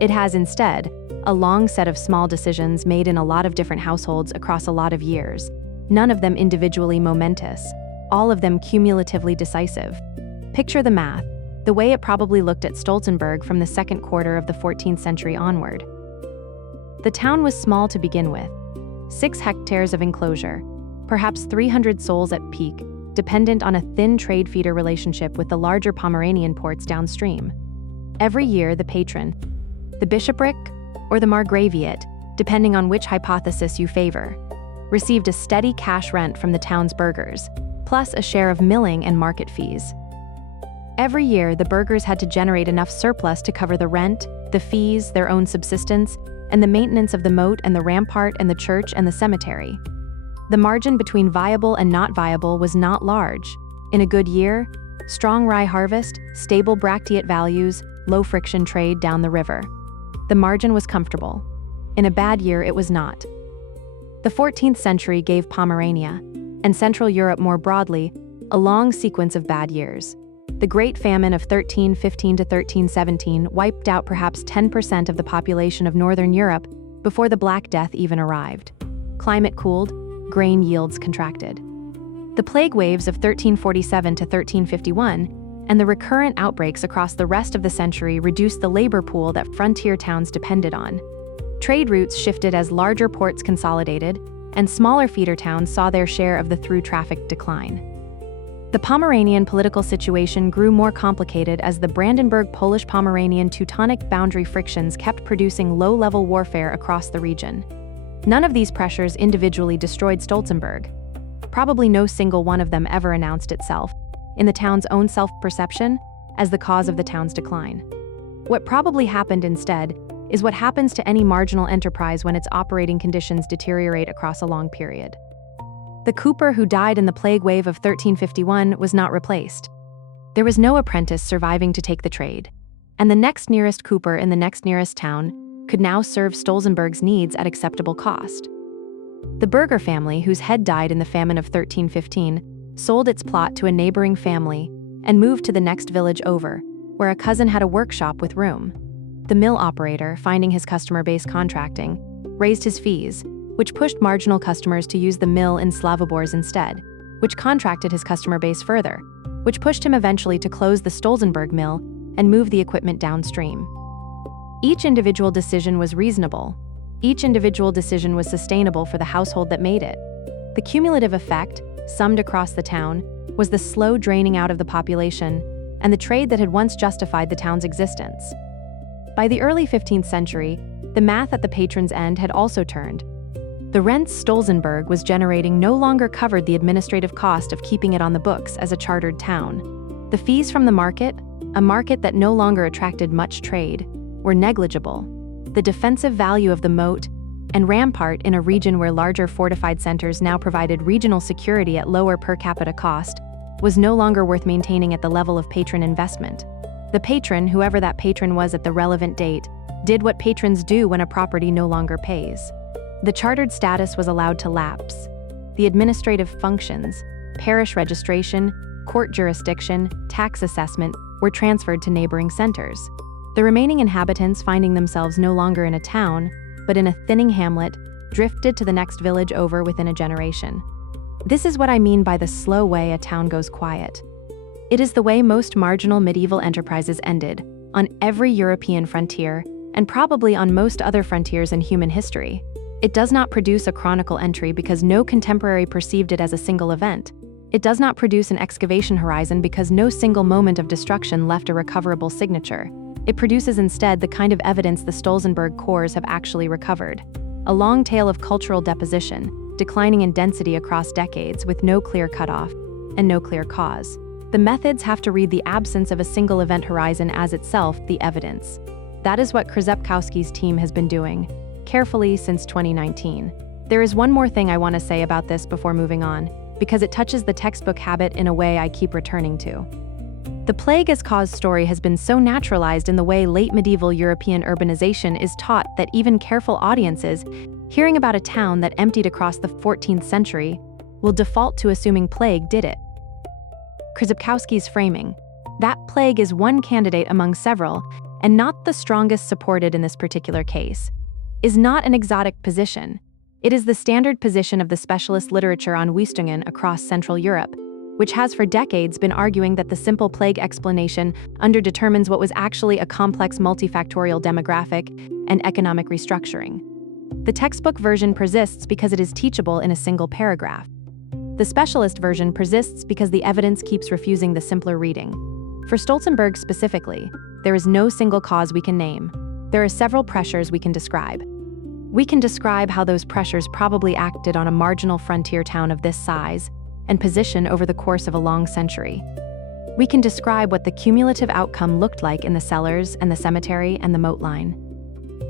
It has instead a long set of small decisions made in a lot of different households across a lot of years, none of them individually momentous, all of them cumulatively decisive. Picture the math, the way it probably looked at Stolzenberg from the second quarter of the 14th century onward. The town was small to begin with, 6 hectares of enclosure, perhaps 300 souls at peak, dependent on a thin trade feeder relationship with the larger Pomeranian ports downstream. Every year, the patron, the bishopric, or the margraviate, depending on which hypothesis you favor, received a steady cash rent from the town's burghers, plus a share of milling and market fees. Every year, the burghers had to generate enough surplus to cover the rent, the fees, their own subsistence, and the maintenance of the moat and the rampart and the church and the cemetery. The margin between viable and not viable was not large. In a good year, strong rye harvest, stable bracteate values, low friction trade down the river. The margin was comfortable. In a bad year, it was not. The 14th century gave Pomerania, and Central Europe more broadly, a long sequence of bad years. The Great Famine of 1315 to 1317 wiped out perhaps 10% of the population of Northern Europe before the Black Death even arrived. Climate cooled, grain yields contracted. The plague waves of 1347 to 1351 and the recurrent outbreaks across the rest of the century reduced the labor pool that frontier towns depended on. Trade routes shifted as larger ports consolidated, and smaller feeder towns saw their share of the through traffic decline. The Pomeranian political situation grew more complicated as the Brandenburg-Polish-Pomeranian Teutonic boundary frictions kept producing low-level warfare across the region. None of these pressures individually destroyed Stolzenberg. Probably no single one of them ever announced itself, in the town's own self-perception, as the cause of the town's decline. What probably happened instead is what happens to any marginal enterprise when its operating conditions deteriorate across a long period. The cooper who died in the plague wave of 1351 was not replaced. There was no apprentice surviving to take the trade, and the next nearest cooper in the next nearest town could now serve Stolzenberg's needs at acceptable cost. The Burgher family, whose head died in the famine of 1315, sold its plot to a neighboring family and moved to the next village over, where a cousin had a workshop with room. The mill operator, finding his customer base contracting, raised his fees, which pushed marginal customers to use the mill in Slavobors instead, which contracted his customer base further, which pushed him eventually to close the Stolzenberg mill and move the equipment downstream. Each individual decision was reasonable. Each individual decision was sustainable for the household that made it. The cumulative effect, summed across the town, was the slow draining out of the population and the trade that had once justified the town's existence. By the early 15th century, the math at the patron's end had also turned. The rents Stolzenberg was generating no longer covered the administrative cost of keeping it on the books as a chartered town. The fees from the market, a market that no longer attracted much trade, were negligible. The defensive value of the moat and rampart in a region where larger fortified centers now provided regional security at lower per capita cost was no longer worth maintaining at the level of patron investment. The patron, whoever that patron was at the relevant date, did what patrons do when a property no longer pays. The chartered status was allowed to lapse. The administrative functions, parish registration, court jurisdiction, tax assessment, were transferred to neighboring centers. The remaining inhabitants, finding themselves no longer in a town, but in a thinning hamlet, drifted to the next village over within a generation. This is what I mean by the slow way a town goes quiet. It is the way most marginal medieval enterprises ended, on every European frontier, and probably on most other frontiers in human history. It does not produce a chronicle entry because no contemporary perceived it as a single event. It does not produce an excavation horizon because no single moment of destruction left a recoverable signature. It produces instead the kind of evidence the Stolzenberg cores have actually recovered. A long tail of cultural deposition, declining in density across decades with no clear cutoff and no clear cause. The methods have to read the absence of a single event horizon as itself the evidence. That is what Krzepkowski's team has been doing, carefully since 2019. There is one more thing I want to say about this before moving on, because it touches the textbook habit in a way I keep returning to. The plague as cause story has been so naturalized in the way late medieval European urbanization is taught that even careful audiences, hearing about a town that emptied across the 14th century, will default to assuming plague did it. Krzepkowski's framing. That plague is one candidate among several, and not the strongest supported in this particular case, is not an exotic position. It is the standard position of the specialist literature on Wüstungen across Central Europe, which has for decades been arguing that the simple plague explanation underdetermines what was actually a complex multifactorial demographic and economic restructuring. The textbook version persists because it is teachable in a single paragraph. The specialist version persists because the evidence keeps refusing the simpler reading. For Stolzenberg specifically, there is no single cause we can name. There are several pressures we can describe. We can describe how those pressures probably acted on a marginal frontier town of this size and position over the course of a long century. We can describe what the cumulative outcome looked like in the cellars and the cemetery and the moat line.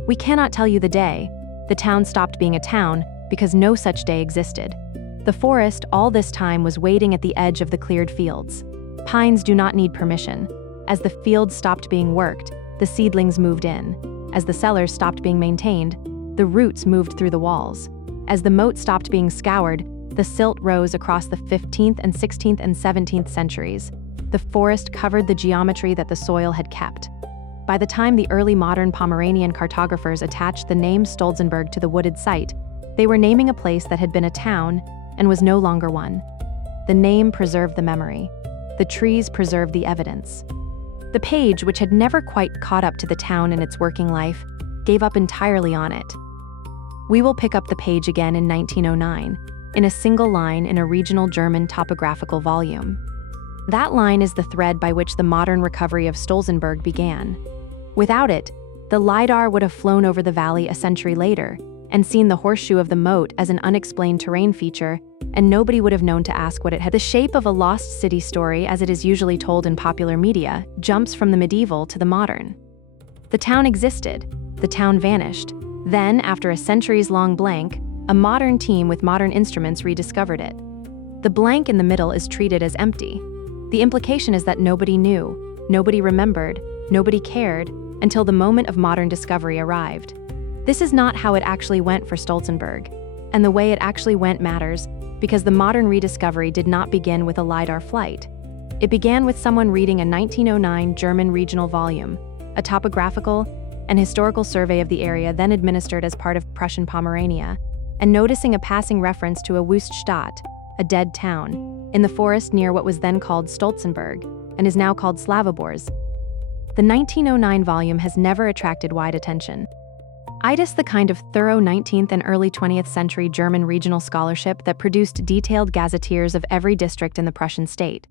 We cannot tell you the day the town stopped being a town because no such day existed. The forest all this time was waiting at the edge of the cleared fields. Pines do not need permission. As the fields stopped being worked, the seedlings moved in. As the cellars stopped being maintained, the roots moved through the walls. As the moat stopped being scoured, the silt rose across the 15th and 16th and 17th centuries. The forest covered the geometry that the soil had kept. By the time the early modern Pomeranian cartographers attached the name Stolzenberg to the wooded site, they were naming a place that had been a town and was no longer one. The name preserved the memory. The trees preserved the evidence. The page, which had never quite caught up to the town in its working life, gave up entirely on it. We will pick up the page again in 1909, in a single line in a regional German topographical volume. That line is the thread by which the modern recovery of Stolzenberg began. Without it, the LiDAR would have flown over the valley a century later and seen the horseshoe of the moat as an unexplained terrain feature, and nobody would have known to ask what it had. The shape of a lost city story, as it is usually told in popular media, jumps from the medieval to the modern. The town existed, the town vanished. Then, after a centuries-long blank, a modern team with modern instruments rediscovered it. The blank in the middle is treated as empty. The implication is that nobody knew, nobody remembered, nobody cared, until the moment of modern discovery arrived. This is not how it actually went for Stolzenberg, and the way it actually went matters because the modern rediscovery did not begin with a LiDAR flight. It began with someone reading a 1909 German regional volume, a topographical and historical survey of the area then administered as part of Prussian Pomerania, and noticing a passing reference to a Wüststadt, a dead town, in the forest near what was then called Stolzenberg and is now called Slavobors. The 1909 volume has never attracted wide attention. It is the kind of thorough 19th and early 20th century German regional scholarship that produced detailed gazetteers of every district in the Prussian state.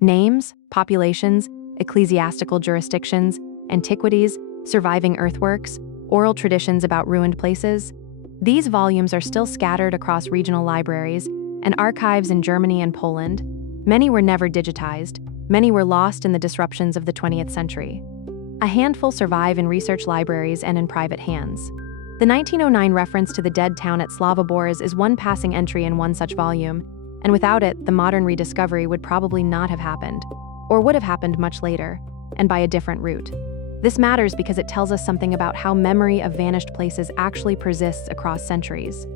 Names, populations, ecclesiastical jurisdictions, antiquities, surviving earthworks, oral traditions about ruined places. These volumes are still scattered across regional libraries and archives in Germany and Poland. Many were never digitized, many were lost in the disruptions of the 20th century. A handful survive in research libraries and in private hands. The 1909 reference to the dead town at Slavobors is one passing entry in one such volume, and without it, the modern rediscovery would probably not have happened, or would have happened much later, and by a different route. This matters because it tells us something about how memory of vanished places actually persists across centuries.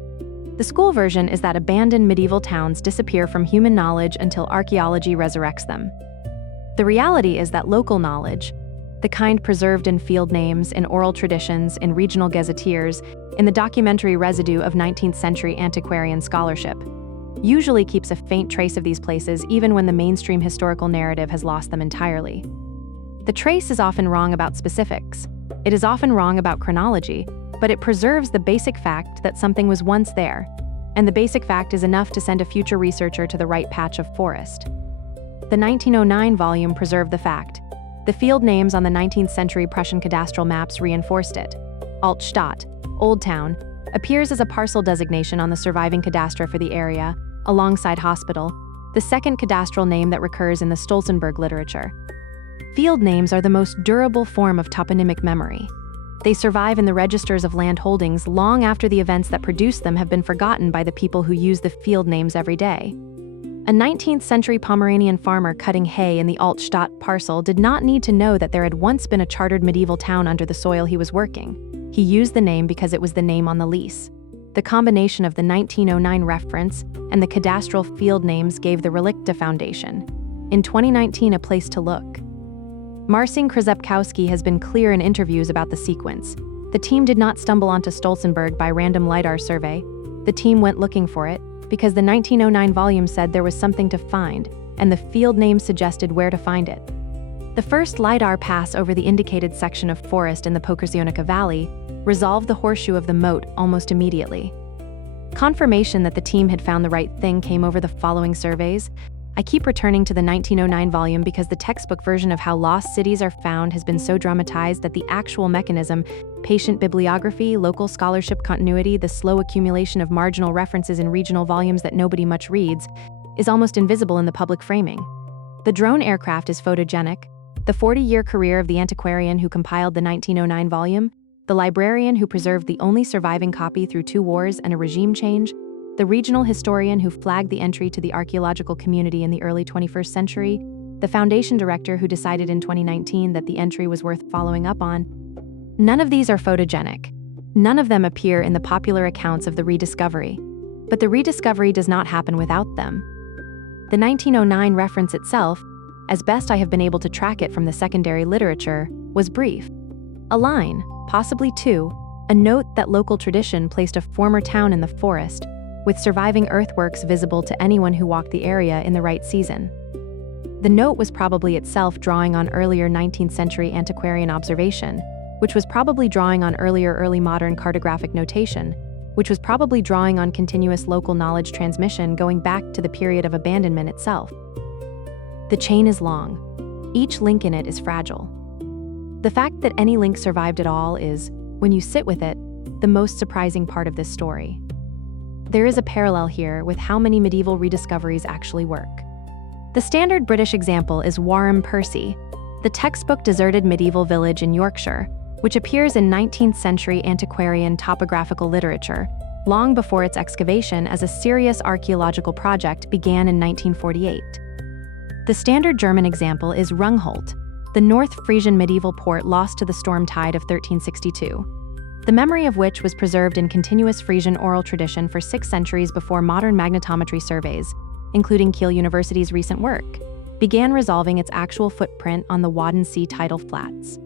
The school version is that abandoned medieval towns disappear from human knowledge until archaeology resurrects them. The reality is that local knowledge, the kind preserved in field names, in oral traditions, in regional gazetteers, in the documentary residue of 19th century antiquarian scholarship, usually keeps a faint trace of these places even when the mainstream historical narrative has lost them entirely. The trace is often wrong about specifics. It is often wrong about chronology, but it preserves the basic fact that something was once there, and the basic fact is enough to send a future researcher to the right patch of forest. The 1909 volume preserved the fact. The field names on the 19th century Prussian cadastral maps reinforced it. Altstadt, Old Town, appears as a parcel designation on the surviving cadastra for the area, alongside hospital, the second cadastral name that recurs in the Stolzenberg literature. Field names are the most durable form of toponymic memory. They survive in the registers of land holdings long after the events that produced them have been forgotten by the people who use the field names every day. A 19th century Pomeranian farmer cutting hay in the Altstadt parcel did not need to know that there had once been a chartered medieval town under the soil he was working. He used the name because it was the name on the lease. The combination of the 1909 reference and the cadastral field names gave the relicta foundation. In 2019, a place to look. Marcin Krzepkowski has been clear in interviews about the sequence. The team did not stumble onto Stolzenberg by random LiDAR survey. The team went looking for it, because the 1909 volume said there was something to find, and the field name suggested where to find it. The first LiDAR pass over the indicated section of forest in the Pomeranian Valley resolved the horseshoe of the moat almost immediately. Confirmation that the team had found the right thing came over the following surveys. I keep returning to the 1909 volume because the textbook version of how lost cities are found has been so dramatized that the actual mechanism, patient bibliography, local scholarship continuity, the slow accumulation of marginal references in regional volumes that nobody much reads, is almost invisible in the public framing. The drone aircraft is photogenic. The 40-year career of the antiquarian who compiled the 1909 volume, the librarian who preserved the only surviving copy through 2 wars and a regime change, the regional historian who flagged the entry to the archaeological community in the early 21st century, the foundation director who decided in 2019 that the entry was worth following up on. None of these are photogenic. None of them appear in the popular accounts of the rediscovery. But the rediscovery does not happen without them. The 1909 reference itself, as best I have been able to track it from the secondary literature, was brief. A line, possibly 2, a note that local tradition placed a former town in the forest, with surviving earthworks visible to anyone who walked the area in the right season. The note was probably itself drawing on earlier 19th century antiquarian observation, which was probably drawing on earlier early modern cartographic notation, which was probably drawing on continuous local knowledge transmission going back to the period of abandonment itself. The chain is long. Each link in it is fragile. The fact that any link survived at all is, when you sit with it, the most surprising part of this story. There is a parallel here with how many medieval rediscoveries actually work. The standard British example is Warham Percy, the textbook deserted medieval village in Yorkshire, which appears in 19th century antiquarian topographical literature, long before its excavation as a serious archaeological project began in 1948. The standard German example is Rungholt, the North Frisian medieval port lost to the storm tide of 1362. The memory of which was preserved in continuous Frisian oral tradition for 6 centuries before modern magnetometry surveys, including Kiel University's recent work, began resolving its actual footprint on the Wadden Sea tidal flats.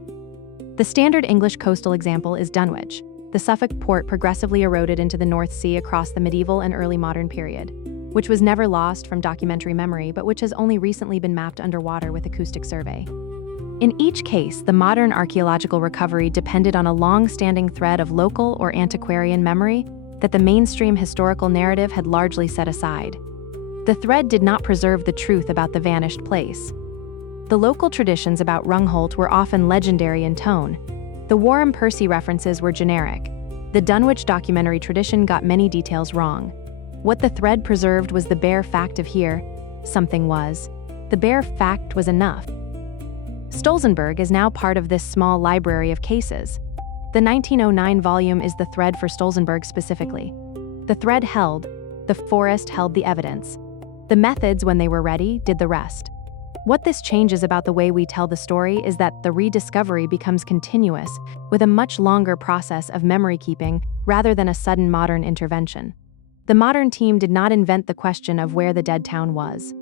The standard English coastal example is Dunwich, the Suffolk port progressively eroded into the North Sea across the medieval and early modern period, which was never lost from documentary memory but which has only recently been mapped underwater with acoustic survey. In each case, the modern archaeological recovery depended on a long-standing thread of local or antiquarian memory that the mainstream historical narrative had largely set aside. The thread did not preserve the truth about the vanished place. The local traditions about Rungholt were often legendary in tone. The Warham Percy references were generic. The Dunwich documentary tradition got many details wrong. What the thread preserved was the bare fact of here, something was. The bare fact was enough. Stolzenberg is now part of this small library of cases. The 1909 volume is the thread for Stolzenberg specifically. The thread held, the forest held the evidence. The methods, when they were ready, did the rest. What this changes about the way we tell the story is that the rediscovery becomes continuous, with a much longer process of memory keeping rather than a sudden modern intervention. The modern team did not invent the question of where the dead town was.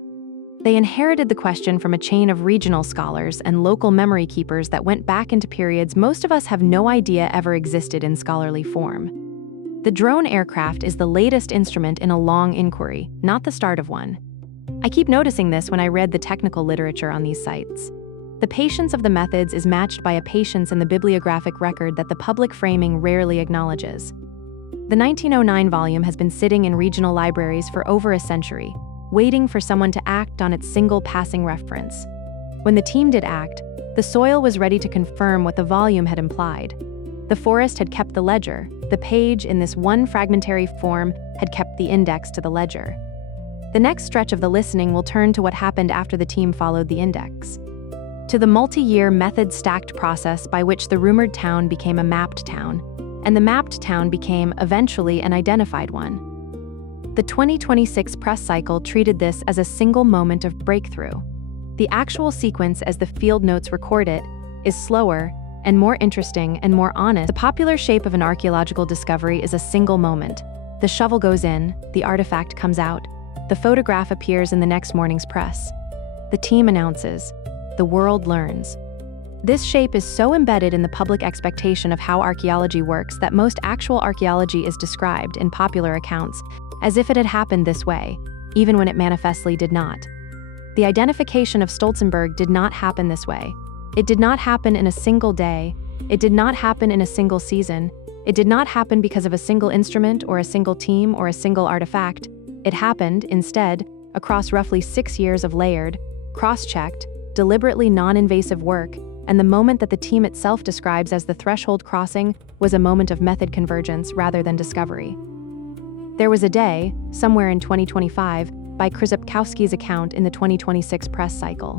They inherited the question from a chain of regional scholars and local memory keepers that went back into periods most of us have no idea ever existed in scholarly form. The drone aircraft is the latest instrument in a long inquiry, not the start of one. I keep noticing this when I read the technical literature on these sites. The patience of the methods is matched by a patience in the bibliographic record that the public framing rarely acknowledges. The 1909 volume has been sitting in regional libraries for over a century, waiting for someone to act on its single passing reference. When the team did act, the soil was ready to confirm what the volume had implied. The forest had kept the ledger. The page, in this one fragmentary form, had kept the index to the ledger. The next stretch of the listening will turn to what happened after the team followed the index. To the multi-year method-stacked process by which the rumored town became a mapped town, and the mapped town became, eventually, an identified one. The 2026 press cycle treated this as a single moment of breakthrough. The actual sequence as the field notes record it is slower and more interesting and more honest. The popular shape of an archaeological discovery is a single moment. The shovel goes in, the artifact comes out, the photograph appears in the next morning's press. The team announces, the world learns. This shape is so embedded in the public expectation of how archaeology works that most actual archaeology is described in popular accounts as if it had happened this way, even when it manifestly did not. The identification of Stolzenberg did not happen this way. It did not happen in a single day. It did not happen in a single season. It did not happen because of a single instrument or a single team or a single artifact. It happened, instead, across roughly 6 years of layered, cross-checked, deliberately non-invasive work, and the moment that the team itself describes as the threshold crossing was a moment of method convergence rather than discovery. There was a day, somewhere in 2025, by Krzepkowski's account in the 2026 press cycle,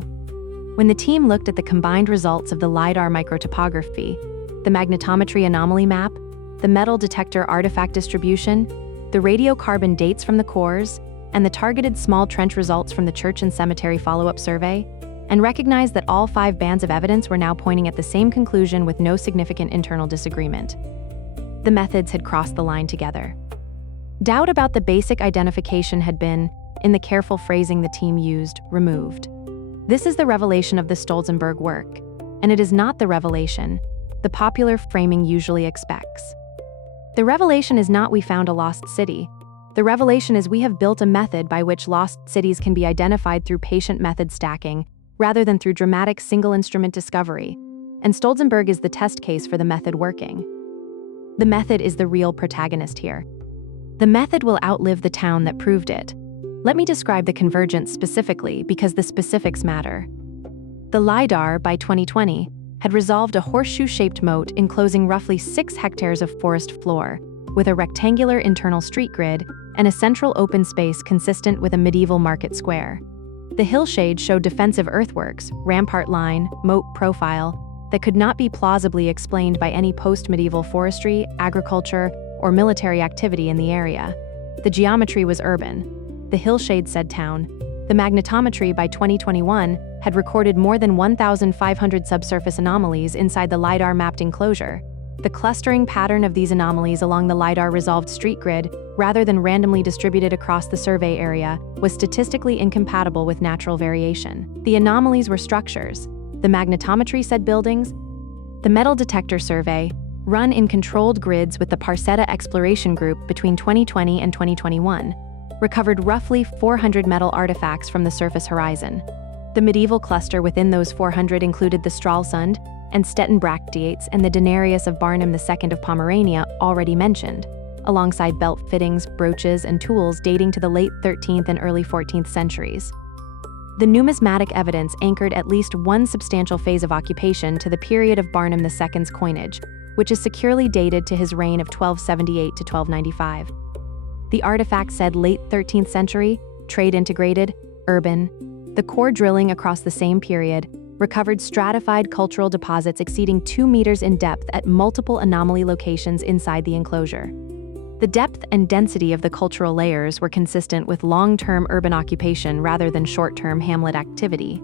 when the team looked at the combined results of the LiDAR microtopography, the magnetometry anomaly map, the metal detector artifact distribution, the radiocarbon dates from the cores, and the targeted small trench results from the church and cemetery follow-up survey, and recognized that all 5 bands of evidence were now pointing at the same conclusion with no significant internal disagreement. The methods had crossed the line together. Doubt about the basic identification had been, in the careful phrasing the team used, removed. This is the revelation of the Stolzenberg work, and it is not the revelation the popular framing usually expects. The revelation is not we found a lost city. The revelation is we have built a method by which lost cities can be identified through patient method stacking, rather than through dramatic single-instrument discovery, and Stolzenberg is the test case for the method working. The method is the real protagonist here. The method will outlive the town that proved it. Let me describe the convergence specifically because the specifics matter. The LiDAR, by 2020, had resolved a horseshoe-shaped moat enclosing roughly 6 hectares of forest floor, with a rectangular internal street grid and a central open space consistent with a medieval market square. The hillshade showed defensive earthworks, rampart line, moat profile, that could not be plausibly explained by any post-medieval forestry, agriculture, or military activity in the area. The geometry was urban. The hillshade said town. The magnetometry by 2021 had recorded more than 1,500 subsurface anomalies inside the LiDAR mapped enclosure. The clustering pattern of these anomalies along the LiDAR resolved street grid, rather than randomly distributed across the survey area, was statistically incompatible with natural variation. The anomalies were structures. The magnetometry said buildings. The metal detector survey, run in controlled grids with the Parseta Exploration Group between 2020 and 2021, recovered roughly 400 metal artifacts from the surface horizon. The medieval cluster within those 400 included the Stralsund and Stettin bracteates and the Denarius of Barnum II of Pomerania already mentioned, alongside belt fittings, brooches, and tools dating to the late 13th and early 14th centuries. The numismatic evidence anchored at least one substantial phase of occupation to the period of Barnum II's coinage, which is securely dated to his reign of 1278 to 1295. The artifact said late 13th century, trade integrated, urban. The core drilling across the same period recovered stratified cultural deposits exceeding 2 meters in depth at multiple anomaly locations inside the enclosure. The depth and density of the cultural layers were consistent with long-term urban occupation rather than short-term hamlet activity.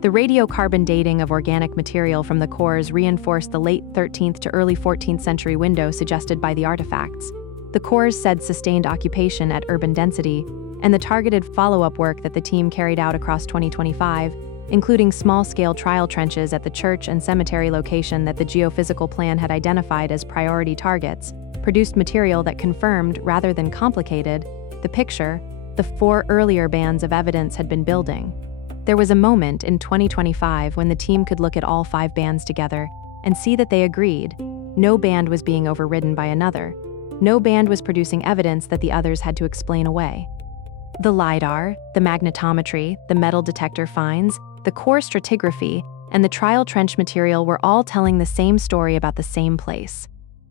The radiocarbon dating of organic material from the cores reinforced the late 13th to early 14th century window suggested by the artifacts. The cores said sustained occupation at urban density, and the targeted follow-up work that the team carried out across 2025, including small-scale trial trenches at the church and cemetery location that the geophysical plan had identified as priority targets, produced material that confirmed, rather than complicated, the picture the 4 earlier bands of evidence had been building. There was a moment in 2025 when the team could look at all 5 bands together and see that they agreed. No band was being overridden by another. No band was producing evidence that the others had to explain away. The LiDAR, the magnetometry, the metal detector finds, the core stratigraphy, and the trial trench material were all telling the same story about the same place.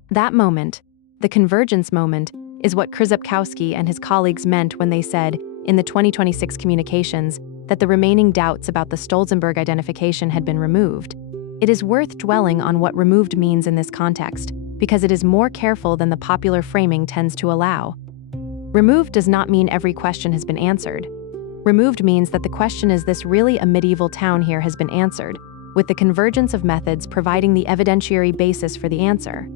That moment, the convergence moment, is what Krzepkowski and his colleagues meant when they said, in the 2026 communications, that the remaining doubts about the Stolzenberg identification had been removed. It is worth dwelling on what removed means in this context, because it is more careful than the popular framing tends to allow. Removed does not mean every question has been answered. Removed means that the question is this really a medieval town here has been answered, with the convergence of methods providing the evidentiary basis for the answer.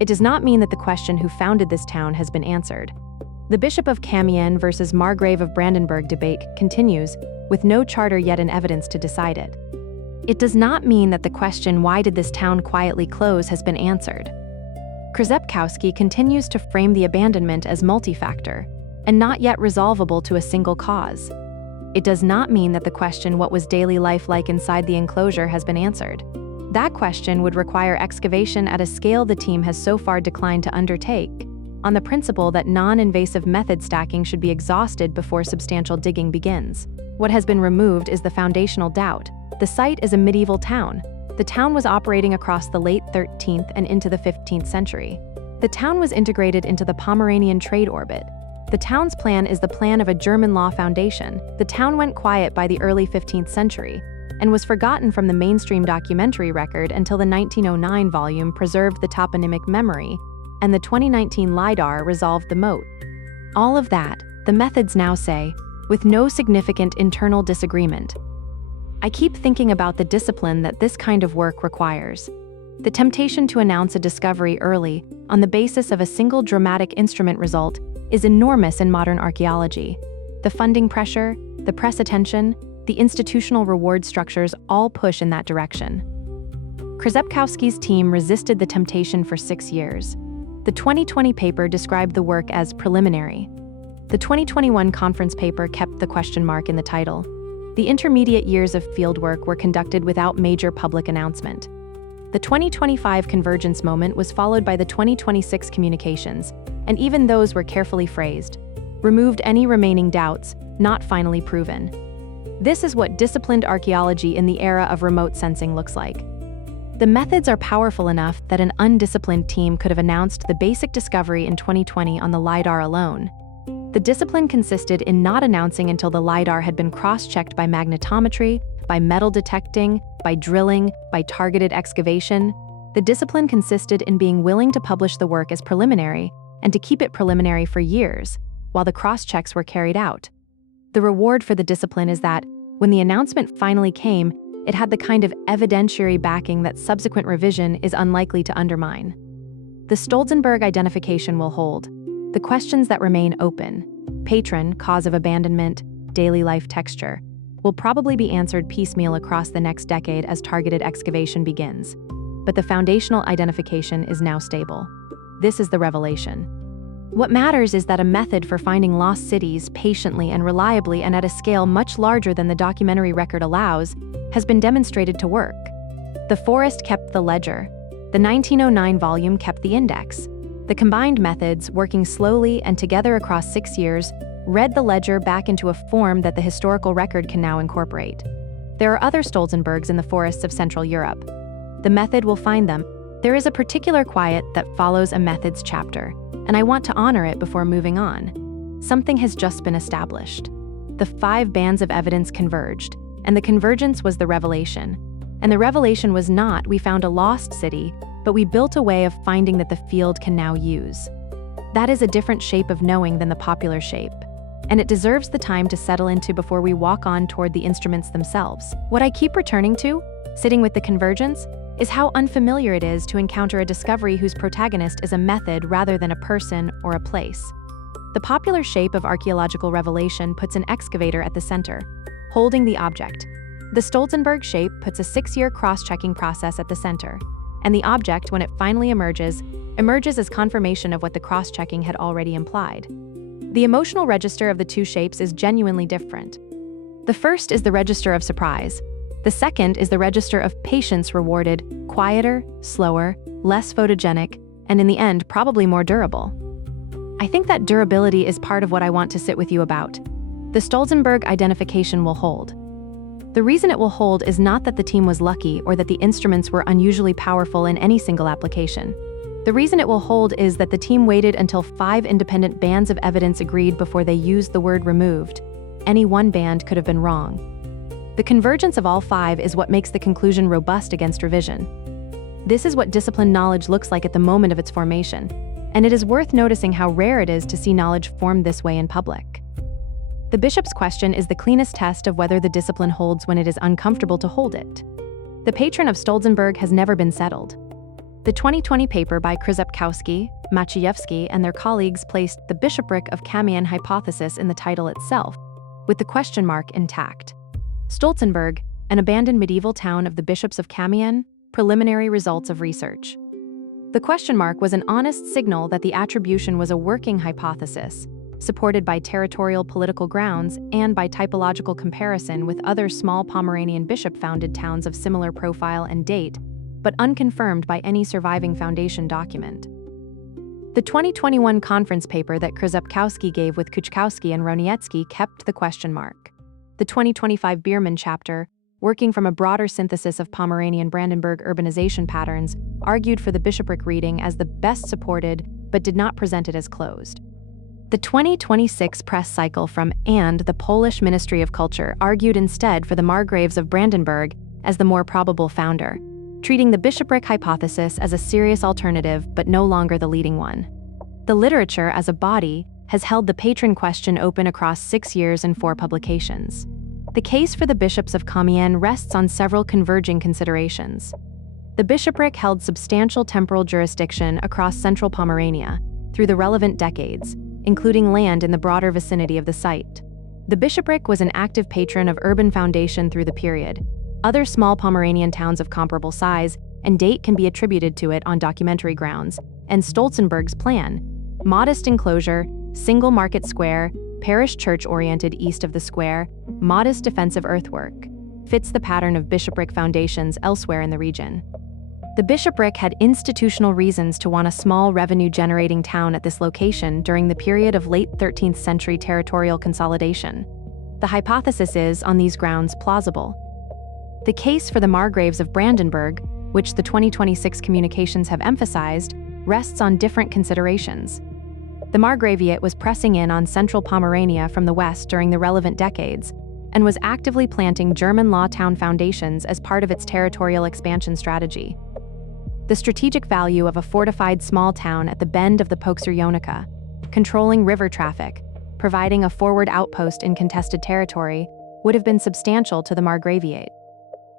It does not mean that the question who founded this town has been answered. The Bishop of Camiens versus Margrave of Brandenburg debate continues, with no charter yet in evidence to decide it. It does not mean that the question, why did this town quietly close, has been answered. Krzepkowski continues to frame the abandonment as multifactor and not yet resolvable to a single cause. It does not mean that the question, what was daily life like inside the enclosure, has been answered. That question would require excavation at a scale the team has so far declined to undertake, on the principle that non-invasive method stacking should be exhausted before substantial digging begins. What has been removed is the foundational doubt. The site is a medieval town. The town was operating across the late 13th and into the 15th century. The town was integrated into the Pomeranian trade orbit. The town's plan is the plan of a German law foundation. The town went quiet by the early 15th century and was forgotten from the mainstream documentary record until the 1909 volume preserved the toponymic memory, and the 2019 LiDAR resolved the moat. All of that, the methods now say, with no significant internal disagreement. I keep thinking about the discipline that this kind of work requires. The temptation to announce a discovery early, on the basis of a single dramatic instrument result, is enormous in modern archaeology. The funding pressure, the press attention, the institutional reward structures all push in that direction. Krzepkowski's team resisted the temptation for 6 years. The 2020 paper described the work as preliminary. The 2021 conference paper kept the question mark in the title. The intermediate years of fieldwork were conducted without major public announcement. The 2025 convergence moment was followed by the 2026 communications, and even those were carefully phrased, removed any remaining doubts, not finally proven. This is what disciplined archaeology in the era of remote sensing looks like. The methods are powerful enough that an undisciplined team could have announced the basic discovery in 2020 on the LiDAR alone. The discipline consisted in not announcing until the LiDAR had been cross-checked by magnetometry, by metal detecting, by drilling, by targeted excavation. The discipline consisted in being willing to publish the work as preliminary and to keep it preliminary for years, while the cross-checks were carried out. The reward for the discipline is that, when the announcement finally came, it had the kind of evidentiary backing that subsequent revision is unlikely to undermine. The Stolzenberg identification will hold. The questions that remain open, patron, cause of abandonment, daily life texture, will probably be answered piecemeal across the next decade as targeted excavation begins. But the foundational identification is now stable. This is the revelation. What matters is that a method for finding lost cities patiently and reliably and at a scale much larger than the documentary record allows has been demonstrated to work. The forest kept the ledger. The 1909 volume kept the index. The combined methods, working slowly and together across 6 years, read the ledger back into a form that the historical record can now incorporate. There are other Stolzenbergs in the forests of Central Europe. The method will find them. There is a particular quiet that follows a methods chapter, and I want to honor it before moving on. Something has just been established. The 5 bands of evidence converged, and the convergence was the revelation. And the revelation was not, we found a lost city, but we built a way of finding that the field can now use. That is a different shape of knowing than the popular shape, and it deserves the time to settle into before we walk on toward the instruments themselves. What I keep returning to, sitting with the convergence, is how unfamiliar it is to encounter a discovery whose protagonist is a method rather than a person or a place. The popular shape of archaeological revelation puts an excavator at the center, holding the object. The Stolzenberg shape puts a 6-year cross-checking process at the center, and the object, when it finally emerges as confirmation of what the cross-checking had already implied. The emotional register of the two shapes is genuinely different. The first is the register of surprise. The second is the register of patience rewarded, quieter, slower, less photogenic, and in the end, probably more durable. I think that durability is part of what I want to sit with you about. The Stolzenberg identification will hold. The reason it will hold is not that the team was lucky or that the instruments were unusually powerful in any single application. The reason it will hold is that the team waited until 5 independent bands of evidence agreed before they used the word removed. Any one band could have been wrong. The convergence of all 5 is what makes the conclusion robust against revision. This is what disciplined knowledge looks like at the moment of its formation, and it is worth noticing how rare it is to see knowledge formed this way in public. The bishop's question is the cleanest test of whether the discipline holds when it is uncomfortable to hold it. The patron of Stolzenberg has never been settled. The 2020 paper by Krzepkowski, Maciejewski, and their colleagues placed the bishopric of Kamień hypothesis in the title itself, with the question mark intact. Stolzenberg, an abandoned medieval town of the bishops of Camienne, preliminary results of research. The question mark was an honest signal that the attribution was a working hypothesis, supported by territorial political grounds and by typological comparison with other small Pomeranian bishop-founded towns of similar profile and date, but unconfirmed by any surviving foundation document. The 2021 conference paper that Krzepkowski gave with Kuczkowski and Roniecki kept the question mark. The 2025 Bierman chapter, working from a broader synthesis of Pomeranian Brandenburg urbanization patterns, argued for the bishopric reading as the best supported, but did not present it as closed. The 2026 press cycle from and the Polish Ministry of Culture argued instead for the Margraves of Brandenburg as the more probable founder, treating the bishopric hypothesis as a serious alternative but no longer the leading one. The literature as a body has held the patron question open across 6 years and 4 publications. The case for the bishops of Camienne rests on several converging considerations. The bishopric held substantial temporal jurisdiction across central Pomerania through the relevant decades, including land in the broader vicinity of the site. The bishopric was an active patron of urban foundation through the period. Other small Pomeranian towns of comparable size and date can be attributed to it on documentary grounds, and Stolzenberg's plan, modest enclosure, single market square, parish church oriented east of the square, modest defensive earthwork, fits the pattern of bishopric foundations elsewhere in the region. The bishopric had institutional reasons to want a small revenue-generating town at this location during the period of late 13th century territorial consolidation. The hypothesis is, on these grounds, plausible. The case for the Margraves of Brandenburg, which the 2026 communications have emphasized, rests on different considerations. The Margraviate was pressing in on central Pomerania from the west during the relevant decades, and was actively planting German law town foundations as part of its territorial expansion strategy. The strategic value of a fortified small town at the bend of the Pokrzyonka, controlling river traffic, providing a forward outpost in contested territory, would have been substantial to the Margraviate.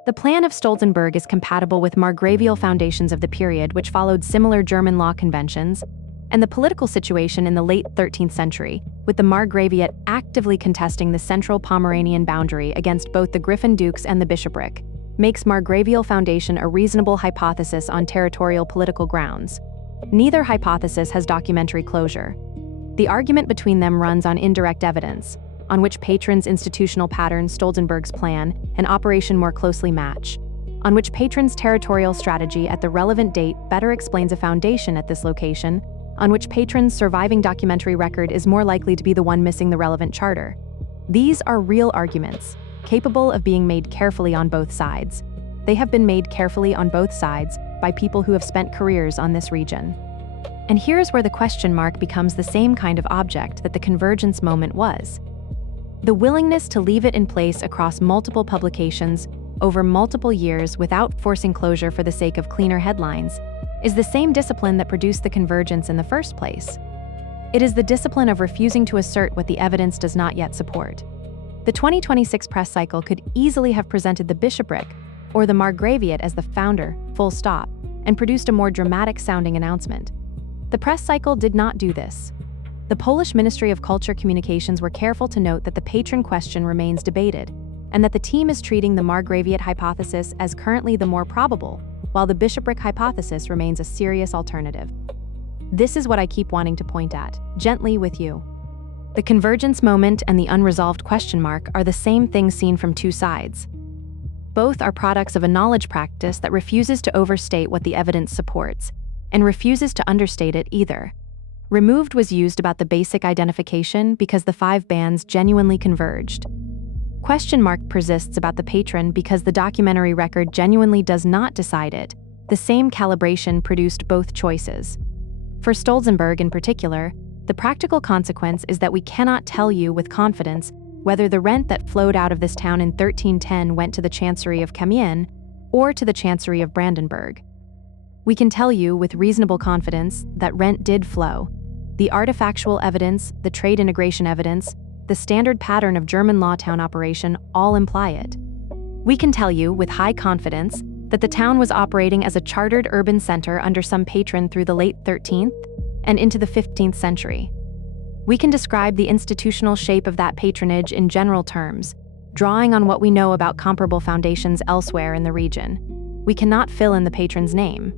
The plan of Stolzenberg is compatible with Margravial foundations of the period which followed similar German law conventions, and the political situation in the late 13th century, with the Margraviate actively contesting the central Pomeranian boundary against both the Griffin dukes and the bishopric, makes Margravial foundation a reasonable hypothesis on territorial political grounds. Neither hypothesis has documentary closure. The argument between them runs on indirect evidence, on which patrons' institutional pattern Stolzenberg's plan and operation more closely match, on which patrons' territorial strategy at the relevant date better explains a foundation at this location, on which patrons' surviving documentary record is more likely to be the one missing the relevant charter. These are real arguments, capable of being made carefully on both sides. They have been made carefully on both sides by people who have spent careers on this region. And here's where the question mark becomes the same kind of object that the convergence moment was. The willingness to leave it in place across multiple publications over multiple years without forcing closure for the sake of cleaner headlines is the same discipline that produced the convergence in the first place. It is the discipline of refusing to assert what the evidence does not yet support. The 2026 press cycle could easily have presented the bishopric or the Margraviate as the founder, full stop, and produced a more dramatic-sounding announcement. The press cycle did not do this. The Polish Ministry of Culture communications were careful to note that the patron question remains debated, and that the team is treating the Margraviate hypothesis as currently the more probable, while the bishopric hypothesis remains a serious alternative. This is what I keep wanting to point at, gently with you. The convergence moment and the unresolved question mark are the same thing seen from two sides. Both are products of a knowledge practice that refuses to overstate what the evidence supports, and refuses to understate it either. Removed was used about the basic identification because the 5 bands genuinely converged. Question mark persists about the patron because the documentary record genuinely does not decide it. The same calibration produced both choices. For Stolzenberg in particular, the practical consequence is that we cannot tell you with confidence whether the rent that flowed out of this town in 1310 went to the Chancery of Camienne or to the Chancery of Brandenburg. We can tell you with reasonable confidence that rent did flow. The artifactual evidence, the trade integration evidence, the standard pattern of German law town operation all imply it. We can tell you with high confidence that the town was operating as a chartered urban center under some patron through the late 13th and into the 15th century. We can describe the institutional shape of that patronage in general terms, drawing on what we know about comparable foundations elsewhere in the region. We cannot fill in the patron's name.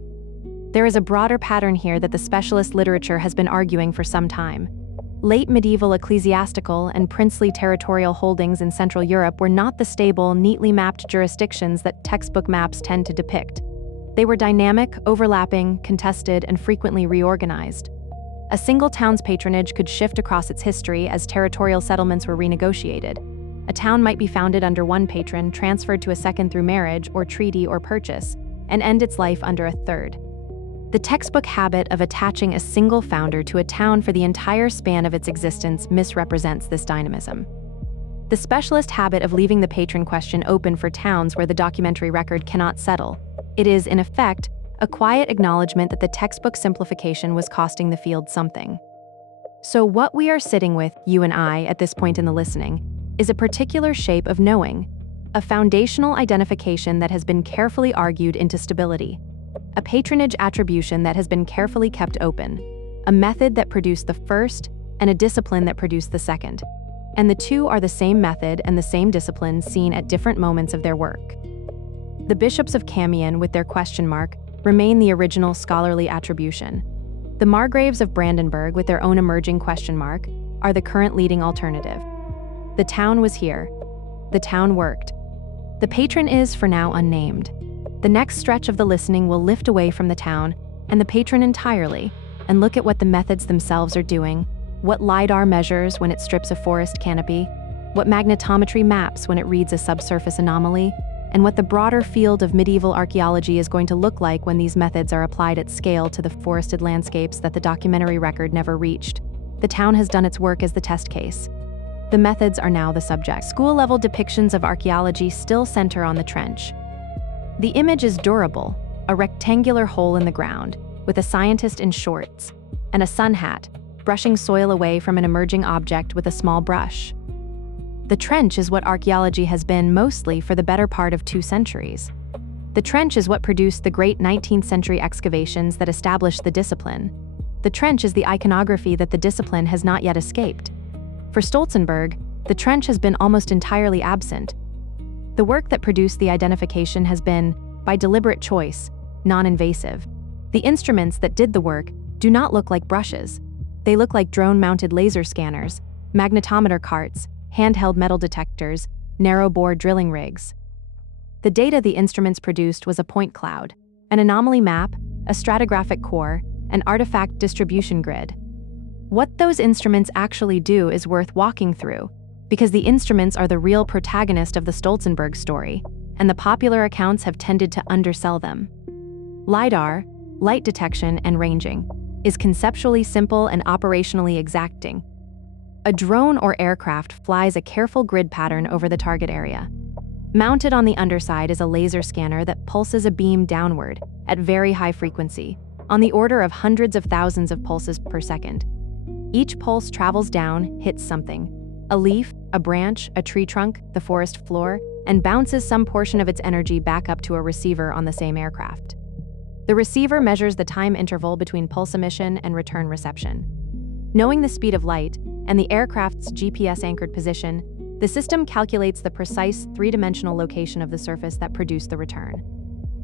There is a broader pattern here that the specialist literature has been arguing for some time. Late medieval ecclesiastical and princely territorial holdings in Central Europe were not the stable, neatly mapped jurisdictions that textbook maps tend to depict. They were dynamic, overlapping, contested, and frequently reorganized. A single town's patronage could shift across its history as territorial settlements were renegotiated. A town might be founded under one patron, transferred to a second through marriage or treaty or purchase, and end its life under a third. The textbook habit of attaching a single founder to a town for the entire span of its existence misrepresents this dynamism. The specialist habit of leaving the patron question open for towns where the documentary record cannot settle. It is, in effect, a quiet acknowledgement that the textbook simplification was costing the field something. So what we are sitting with, you and I, at this point in the listening, is a particular shape of knowing, a foundational identification that has been carefully argued into stability. A patronage attribution that has been carefully kept open, a method that produced the first and a discipline that produced the second. And the two are the same method and the same discipline seen at different moments of their work. The bishops of Camion, with their question mark, remain the original scholarly attribution. The Margraves of Brandenburg, with their own emerging question mark, are the current leading alternative. The town was here. The town worked. The patron is, for now, unnamed. The next stretch of the listening will lift away from the town and the patron entirely and look at what the methods themselves are doing, what LiDAR measures when it strips a forest canopy, what magnetometry maps when it reads a subsurface anomaly, and what the broader field of medieval archaeology is going to look like when these methods are applied at scale to the forested landscapes that the documentary record never reached. The town has done its work as the test case. The methods are now the subject. School-level depictions of archaeology still center on the trench. The image is durable, a rectangular hole in the ground, with a scientist in shorts, and a sun hat, brushing soil away from an emerging object with a small brush. The trench is what archaeology has been mostly for the better part of 2 centuries. The trench is what produced the great 19th century excavations that established the discipline. The trench is the iconography that the discipline has not yet escaped. For Stolzenberg, the trench has been almost entirely absent. The work that produced the identification has been, by deliberate choice, non-invasive. The instruments that did the work do not look like brushes. They look like drone-mounted laser scanners, magnetometer carts, handheld metal detectors, narrow-bore drilling rigs. The data the instruments produced was a point cloud, an anomaly map, a stratigraphic core, an artifact distribution grid. What those instruments actually do is worth walking through, because the instruments are the real protagonist of the Stolzenberg story, and the popular accounts have tended to undersell them. LiDAR, light detection and ranging, is conceptually simple and operationally exacting. A drone or aircraft flies a careful grid pattern over the target area. Mounted on the underside is a laser scanner that pulses a beam downward at very high frequency, on the order of hundreds of thousands of pulses per second. Each pulse travels down, hits something, a leaf, a branch, a tree trunk, the forest floor, and bounces some portion of its energy back up to a receiver on the same aircraft. The receiver measures the time interval between pulse emission and return reception. Knowing the speed of light and the aircraft's GPS-anchored position, the system calculates the precise 3-dimensional location of the surface that produced the return.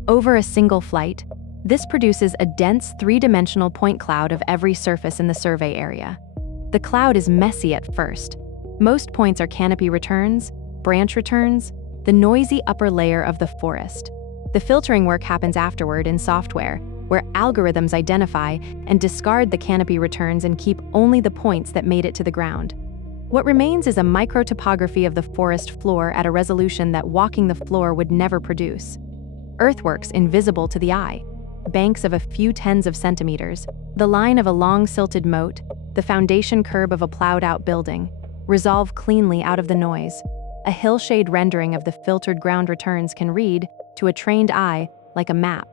Over a single flight, this produces a dense 3-dimensional point cloud of every surface in the survey area. The cloud is messy at first. Most points are canopy returns, branch returns, the noisy upper layer of the forest. The filtering work happens afterward in software, where algorithms identify and discard the canopy returns and keep only the points that made it to the ground. What remains is a microtopography of the forest floor at a resolution that walking the floor would never produce. Earthworks invisible to the eye, banks of a few tens of centimeters, the line of a long silted moat, the foundation curb of a plowed-out building, resolve cleanly out of the noise. A hillshade rendering of the filtered ground returns can read, to a trained eye, like a map.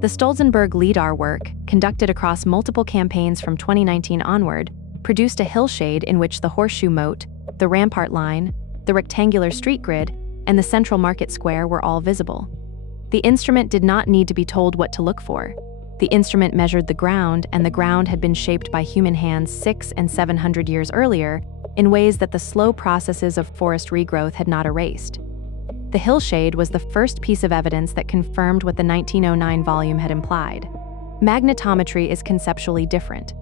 The Stolzenberg LiDAR work, conducted across multiple campaigns from 2019 onward, produced a hillshade in which the horseshoe moat, the rampart line, the rectangular street grid, and the central market square were all visible. The instrument did not need to be told what to look for. The instrument measured the ground, and the ground had been shaped by human hands 600 and 700 years earlier, in ways that the slow processes of forest regrowth had not erased. The hillshade was the first piece of evidence that confirmed what the 1909 volume had implied. Magnetometry is conceptually different.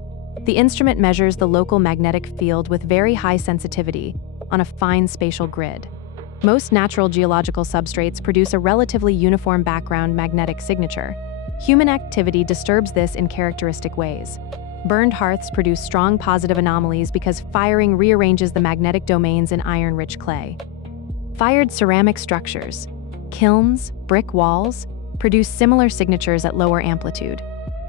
The instrument measures the local magnetic field with very high sensitivity on a fine spatial grid. Most natural geological substrates produce a relatively uniform background magnetic signature. Human activity disturbs this in characteristic ways. Burned hearths produce strong positive anomalies because firing rearranges the magnetic domains in iron-rich clay. Fired ceramic structures, kilns, brick walls, produce similar signatures at lower amplitude.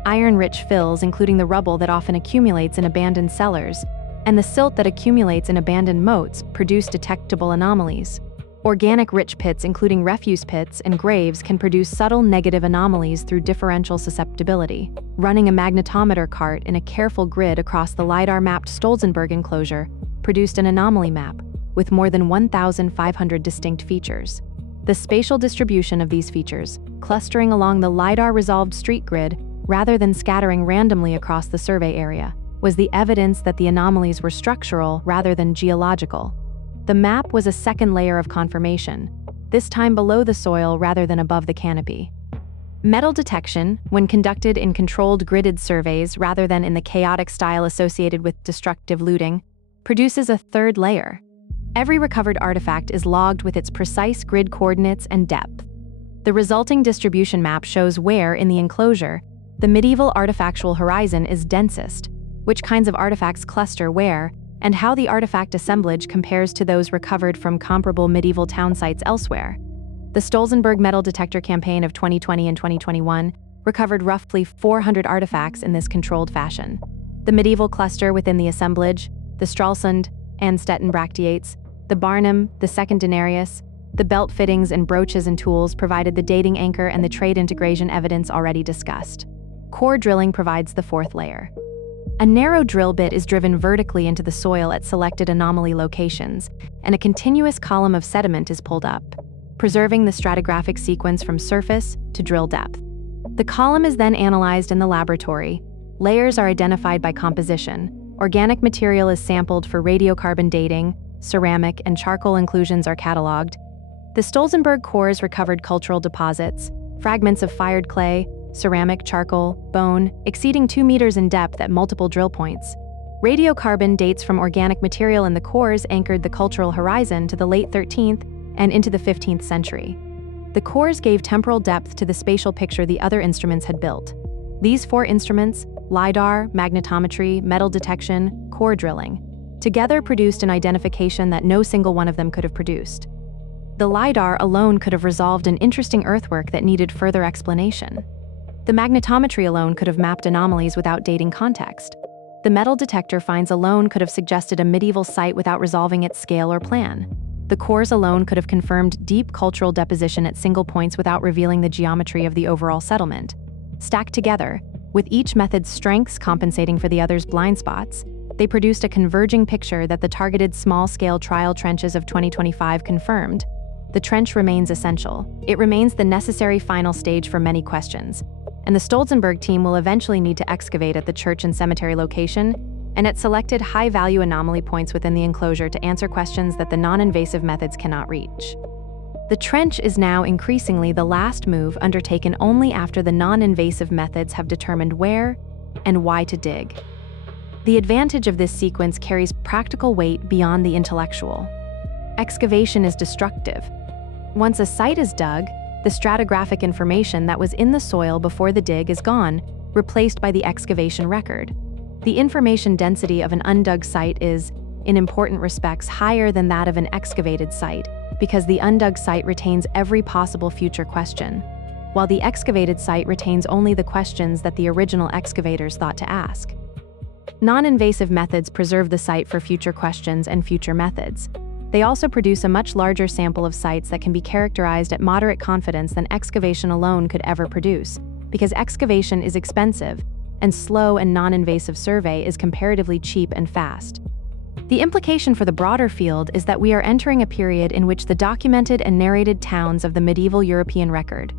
Iron-rich fills, including the rubble that often accumulates in abandoned cellars, and the silt that accumulates in abandoned moats, produce detectable anomalies. Organic-rich pits, including refuse pits and graves, can produce subtle negative anomalies through differential susceptibility. Running a magnetometer cart in a careful grid across the LiDAR-mapped Stolzenberg enclosure produced an anomaly map with more than 1,500 distinct features. The spatial distribution of these features, clustering along the LiDAR-resolved street grid rather than scattering randomly across the survey area, was the evidence that the anomalies were structural rather than geological. The map was a second layer of confirmation, this time below the soil rather than above the canopy. Metal detection, when conducted in controlled gridded surveys rather than in the chaotic style associated with destructive looting, produces a third layer. Every recovered artifact is logged with its precise grid coordinates and depth. The resulting distribution map shows where, in the enclosure, the medieval artifactual horizon is densest, which kinds of artifacts cluster where, and how the artifact assemblage compares to those recovered from comparable medieval town sites elsewhere. The Stolzenberg metal detector campaign of 2020 and 2021 recovered roughly 400 artifacts in this controlled fashion. The medieval cluster within the assemblage, the Stralsund and Stettin bracteates, the Barnum, the second denarius, the belt fittings and brooches and tools provided the dating anchor and the trade integration evidence already discussed. Core drilling provides the fourth layer. A narrow drill bit is driven vertically into the soil at selected anomaly locations, and a continuous column of sediment is pulled up, preserving the stratigraphic sequence from surface to drill depth. The column is then analyzed in the laboratory. Layers are identified by composition. Organic material is sampled for radiocarbon dating, ceramic and charcoal inclusions are cataloged. The Stolzenberg cores recovered cultural deposits, fragments of fired clay, ceramic, charcoal, bone, exceeding 2 meters in depth at multiple drill points. Radiocarbon dates from organic material in the cores anchored the cultural horizon to the late 13th and into the 15th century. The cores gave temporal depth to the spatial picture the other instruments had built. These 4 instruments, LiDAR, magnetometry, metal detection, core drilling, together produced an identification that no single one of them could have produced. The LiDAR alone could have resolved an interesting earthwork that needed further explanation. The magnetometry alone could have mapped anomalies without dating context. The metal detector finds alone could have suggested a medieval site without resolving its scale or plan. The cores alone could have confirmed deep cultural deposition at single points without revealing the geometry of the overall settlement. Stacked together, with each method's strengths compensating for the other's blind spots, they produced a converging picture that the targeted small-scale trial trenches of 2025 confirmed. The trench remains essential. It remains the necessary final stage for many questions, and the Stolzenberg team will eventually need to excavate at the church and cemetery location and at selected high-value anomaly points within the enclosure to answer questions that the non-invasive methods cannot reach. The trench is now increasingly the last move undertaken only after the non-invasive methods have determined where and why to dig. The advantage of this sequence carries practical weight beyond the intellectual. Excavation is destructive. Once a site is dug, the stratigraphic information that was in the soil before the dig is gone, replaced by the excavation record. The information density of an undug site is, in important respects, higher than that of an excavated site, because the undug site retains every possible future question, while the excavated site retains only the questions that the original excavators thought to ask. Non-invasive methods preserve the site for future questions and future methods. They also produce a much larger sample of sites that can be characterized at moderate confidence than excavation alone could ever produce, because excavation is expensive, and slow and non-invasive survey is comparatively cheap and fast. The implication for the broader field is that we are entering a period in which the documented and narrated towns of the medieval European record,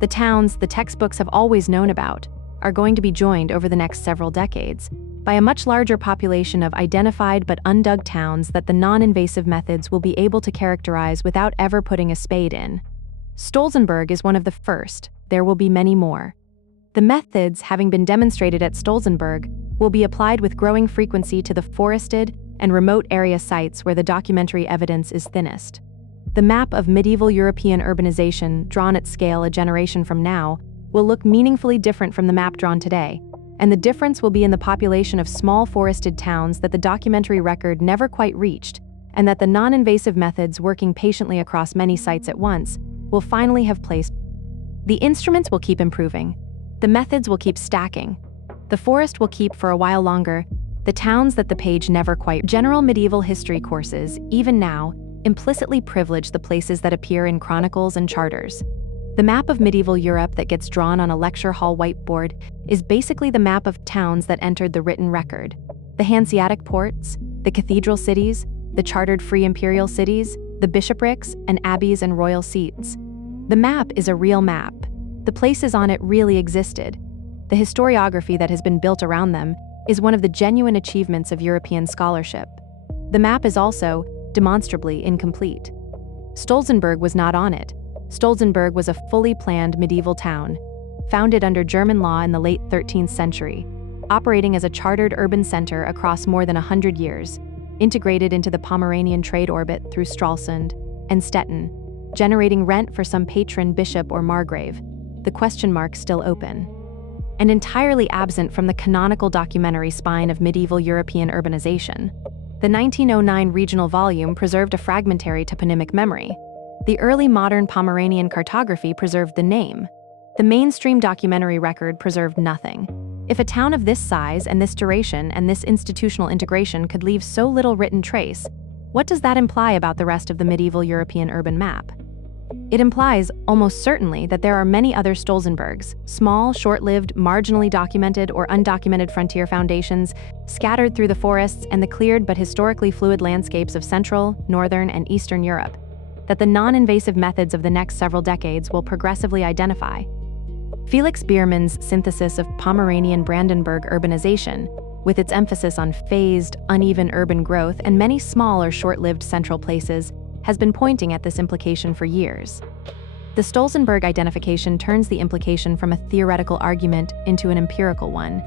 the towns the textbooks have always known about, are going to be joined over the next several decades, by a much larger population of identified but undug towns that the non-invasive methods will be able to characterize without ever putting a spade in. Stolzenberg is one of the first. There will be many more. The methods, having been demonstrated at Stolzenberg, will be applied with growing frequency to the forested and remote area sites where the documentary evidence is thinnest. The map of medieval European urbanization, drawn at scale a generation from now, will look meaningfully different from the map drawn today, and the difference will be in the population of small forested towns that the documentary record never quite reached, and that the non-invasive methods working patiently across many sites at once will finally have placed. The instruments will keep improving. The methods will keep stacking. The forest will keep for a while longer. The towns that the page never quite. General medieval history courses, even now, implicitly privilege the places that appear in chronicles and charters. The map of medieval Europe that gets drawn on a lecture hall whiteboard is basically the map of towns that entered the written record. The Hanseatic ports, the cathedral cities, the chartered free imperial cities, the bishoprics and abbeys and royal seats. The map is a real map. The places on it really existed. The historiography that has been built around them is one of the genuine achievements of European scholarship. The map is also, demonstrably, incomplete. Stolzenberg was not on it. Stolzenberg was a fully planned medieval town, founded under German law in the late 13th century, operating as a chartered urban center across more than 100 years, integrated into the Pomeranian trade orbit through Stralsund and Stettin, generating rent for some patron bishop or margrave, the question mark still open. And entirely absent from the canonical documentary spine of medieval European urbanization. The 1909 regional volume preserved a fragmentary toponymic memory. The early modern Pomeranian cartography preserved the name. The mainstream documentary record preserved nothing. If a town of this size and this duration and this institutional integration could leave so little written trace, what does that imply about the rest of the medieval European urban map? It implies, almost certainly, that there are many other Stolzenbergs, small, short-lived, marginally documented or undocumented frontier foundations, scattered through the forests and the cleared but historically fluid landscapes of Central, Northern, and Eastern Europe, that the non-invasive methods of the next several decades will progressively identify. Felix Biermann's synthesis of Pomeranian Brandenburg urbanization, with its emphasis on phased, uneven urban growth and many small or short-lived central places, has been pointing at this implication for years. The Stolzenberg identification turns the implication from a theoretical argument into an empirical one.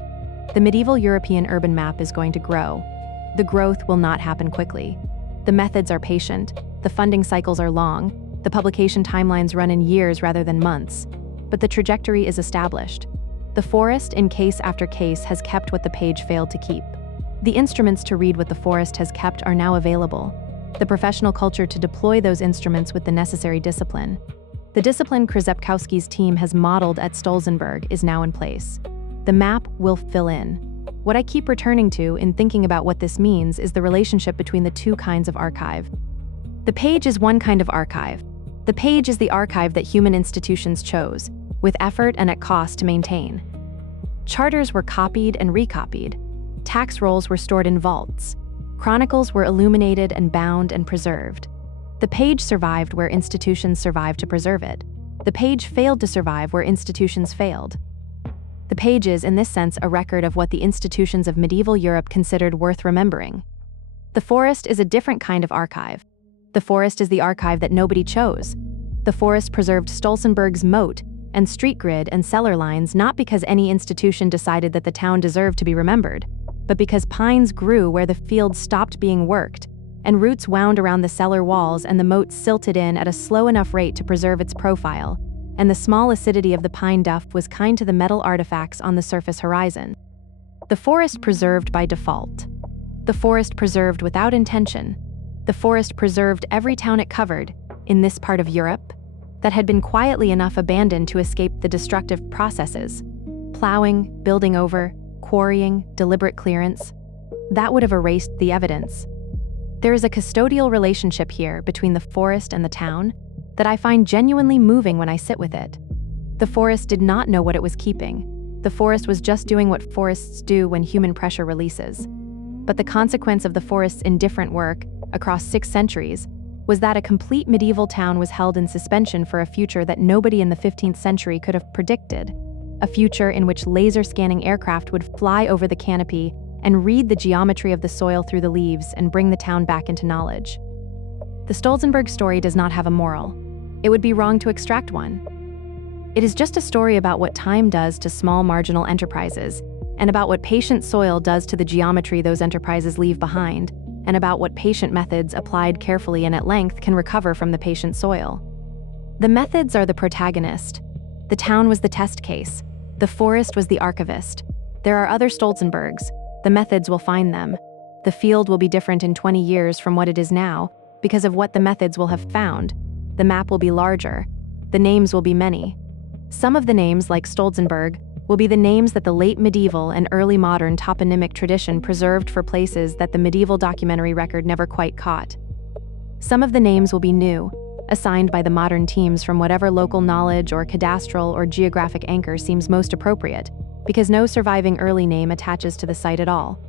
The medieval European urban map is going to grow. The growth will not happen quickly. The methods are patient, the funding cycles are long, the publication timelines run in years rather than months, but the trajectory is established. The forest, in case after case, has kept what the page failed to keep. The instruments to read what the forest has kept are now available. The professional culture to deploy those instruments with the necessary discipline. The discipline Krzepkowski's team has modeled at Stolzenberg is now in place. The map will fill in. What I keep returning to in thinking about what this means is the relationship between the two kinds of archive. The page is one kind of archive. The page is the archive that human institutions chose, with effort and at cost to maintain. Charters were copied and recopied. Tax rolls were stored in vaults. Chronicles were illuminated and bound and preserved. The page survived where institutions survived to preserve it. The page failed to survive where institutions failed. The page is, in this sense, a record of what the institutions of medieval Europe considered worth remembering. The forest is a different kind of archive. The forest is the archive that nobody chose. The forest preserved Stolzenberg's moat and street grid and cellar lines not because any institution decided that the town deserved to be remembered, but because pines grew where the fields stopped being worked, and roots wound around the cellar walls and the moat silted in at a slow enough rate to preserve its profile, and the small acidity of the pine duff was kind to the metal artifacts on the surface horizon. The forest preserved by default. The forest preserved without intention. The forest preserved every town it covered, in this part of Europe, that had been quietly enough abandoned to escape the destructive processes. Plowing, building over, quarrying, deliberate clearance. That would have erased the evidence. There is a custodial relationship here between the forest and the town that I find genuinely moving when I sit with it. The forest did not know what it was keeping. The forest was just doing what forests do when human pressure releases. But the consequence of the forest's indifferent work, across 6 centuries, was that a complete medieval town was held in suspension for a future that nobody in the 15th century could have predicted. A future in which laser-scanning aircraft would fly over the canopy and read the geometry of the soil through the leaves and bring the town back into knowledge. The Stolzenberg story does not have a moral. It would be wrong to extract one. It is just a story about what time does to small marginal enterprises, and about what patient soil does to the geometry those enterprises leave behind, and about what patient methods applied carefully and at length can recover from the patient soil. The methods are the protagonist. The town was the test case. The forest was the archivist. There are other Stolzenbergs. The methods will find them. The field will be different in 20 years from what it is now, because of what the methods will have found. The map will be larger. The names will be many. Some of the names, like Stolzenberg, will be the names that the late medieval and early modern toponymic tradition preserved for places that the medieval documentary record never quite caught. Some of the names will be new, assigned by the modern teams from whatever local knowledge or cadastral or geographic anchor seems most appropriate, because no surviving early name attaches to the site at all.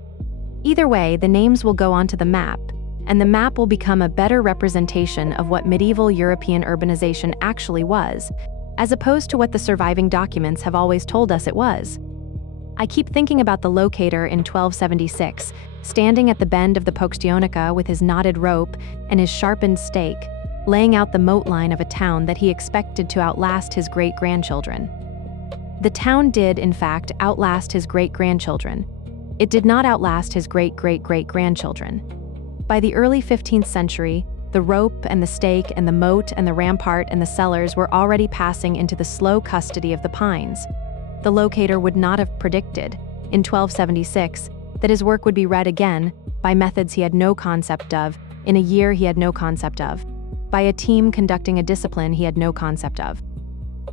Either way, the names will go onto the map, and the map will become a better representation of what medieval European urbanization actually was, as opposed to what the surviving documents have always told us it was. I keep thinking about the locator in 1276, standing at the bend of the Pomerania with his knotted rope and his sharpened stake, laying out the moat line of a town that he expected to outlast his great-grandchildren. The town did, in fact, outlast his great-grandchildren. It did not outlast his great-great-great-grandchildren. By the early 15th century, the rope and the stake and the moat and the rampart and the cellars were already passing into the slow custody of the pines. The locator would not have predicted, in 1276, that his work would be read again, by methods he had no concept of, in a year he had no concept of, by a team conducting a discipline he had no concept of.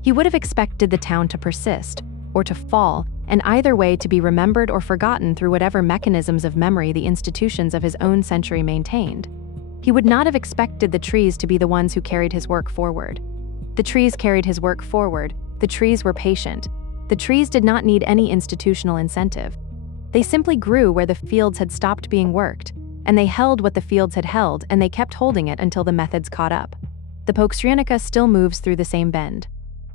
He would have expected the town to persist, or to fall, and either way to be remembered or forgotten through whatever mechanisms of memory the institutions of his own century maintained. He would not have expected the trees to be the ones who carried his work forward. The trees carried his work forward. The trees were patient. The trees did not need any institutional incentive. They simply grew where the fields had stopped being worked, and they held what the fields had held, and they kept holding it until the methods caught up. The Pomerania still moves through the same bend.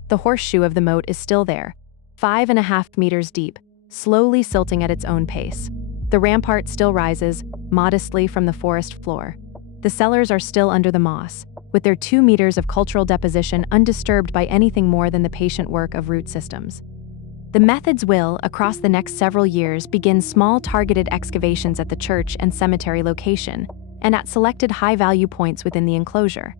The horseshoe of the moat is still there, 5.5 meters deep, slowly silting at its own pace. The rampart still rises, modestly from the forest floor. The cellars are still under the moss, with their 2 meters of cultural deposition undisturbed by anything more than the patient work of root systems. The methods will, across the next several years, begin small targeted excavations at the church and cemetery location, and at selected high-value points within the enclosure.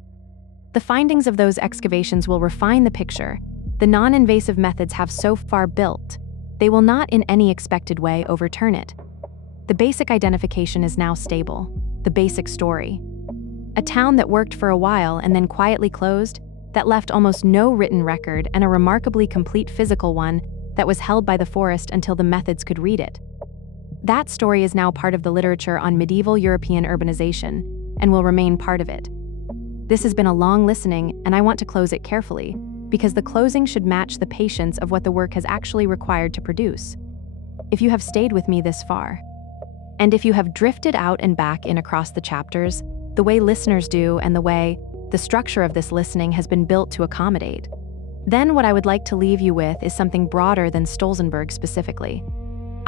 The findings of those excavations will refine the picture. The non-invasive methods have so far built. They will not in any expected way overturn it. The basic identification is now stable. The basic story. A town that worked for a while and then quietly closed, that left almost no written record and a remarkably complete physical one that was held by the forest until the methods could read it. That story is now part of the literature on medieval European urbanization and will remain part of it. This has been a long listening, and I want to close it carefully, because the closing should match the patience of what the work has actually required to produce. If you have stayed with me this far, and if you have drifted out and back in across the chapters, the way listeners do and the way the structure of this listening has been built to accommodate, then what I would like to leave you with is something broader than Stolzenberg specifically.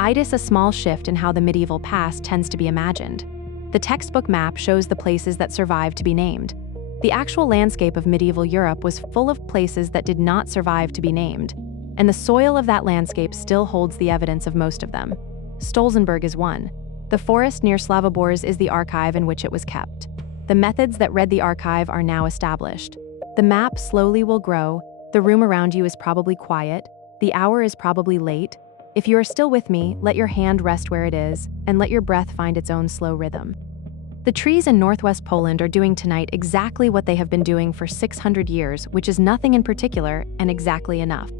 It is a small shift in how the medieval past tends to be imagined. The textbook map shows the places that survived to be named. The actual landscape of medieval Europe was full of places that did not survive to be named, and the soil of that landscape still holds the evidence of most of them. Stolzenberg is one. The forest near Slavobors is the archive in which it was kept. The methods that read the archive are now established. The map slowly will grow. The room around you is probably quiet. The hour is probably late. If you are still with me, let your hand rest where it is, and let your breath find its own slow rhythm. The trees in northwest Poland are doing tonight exactly what they have been doing for 600 years, which is nothing in particular and exactly enough.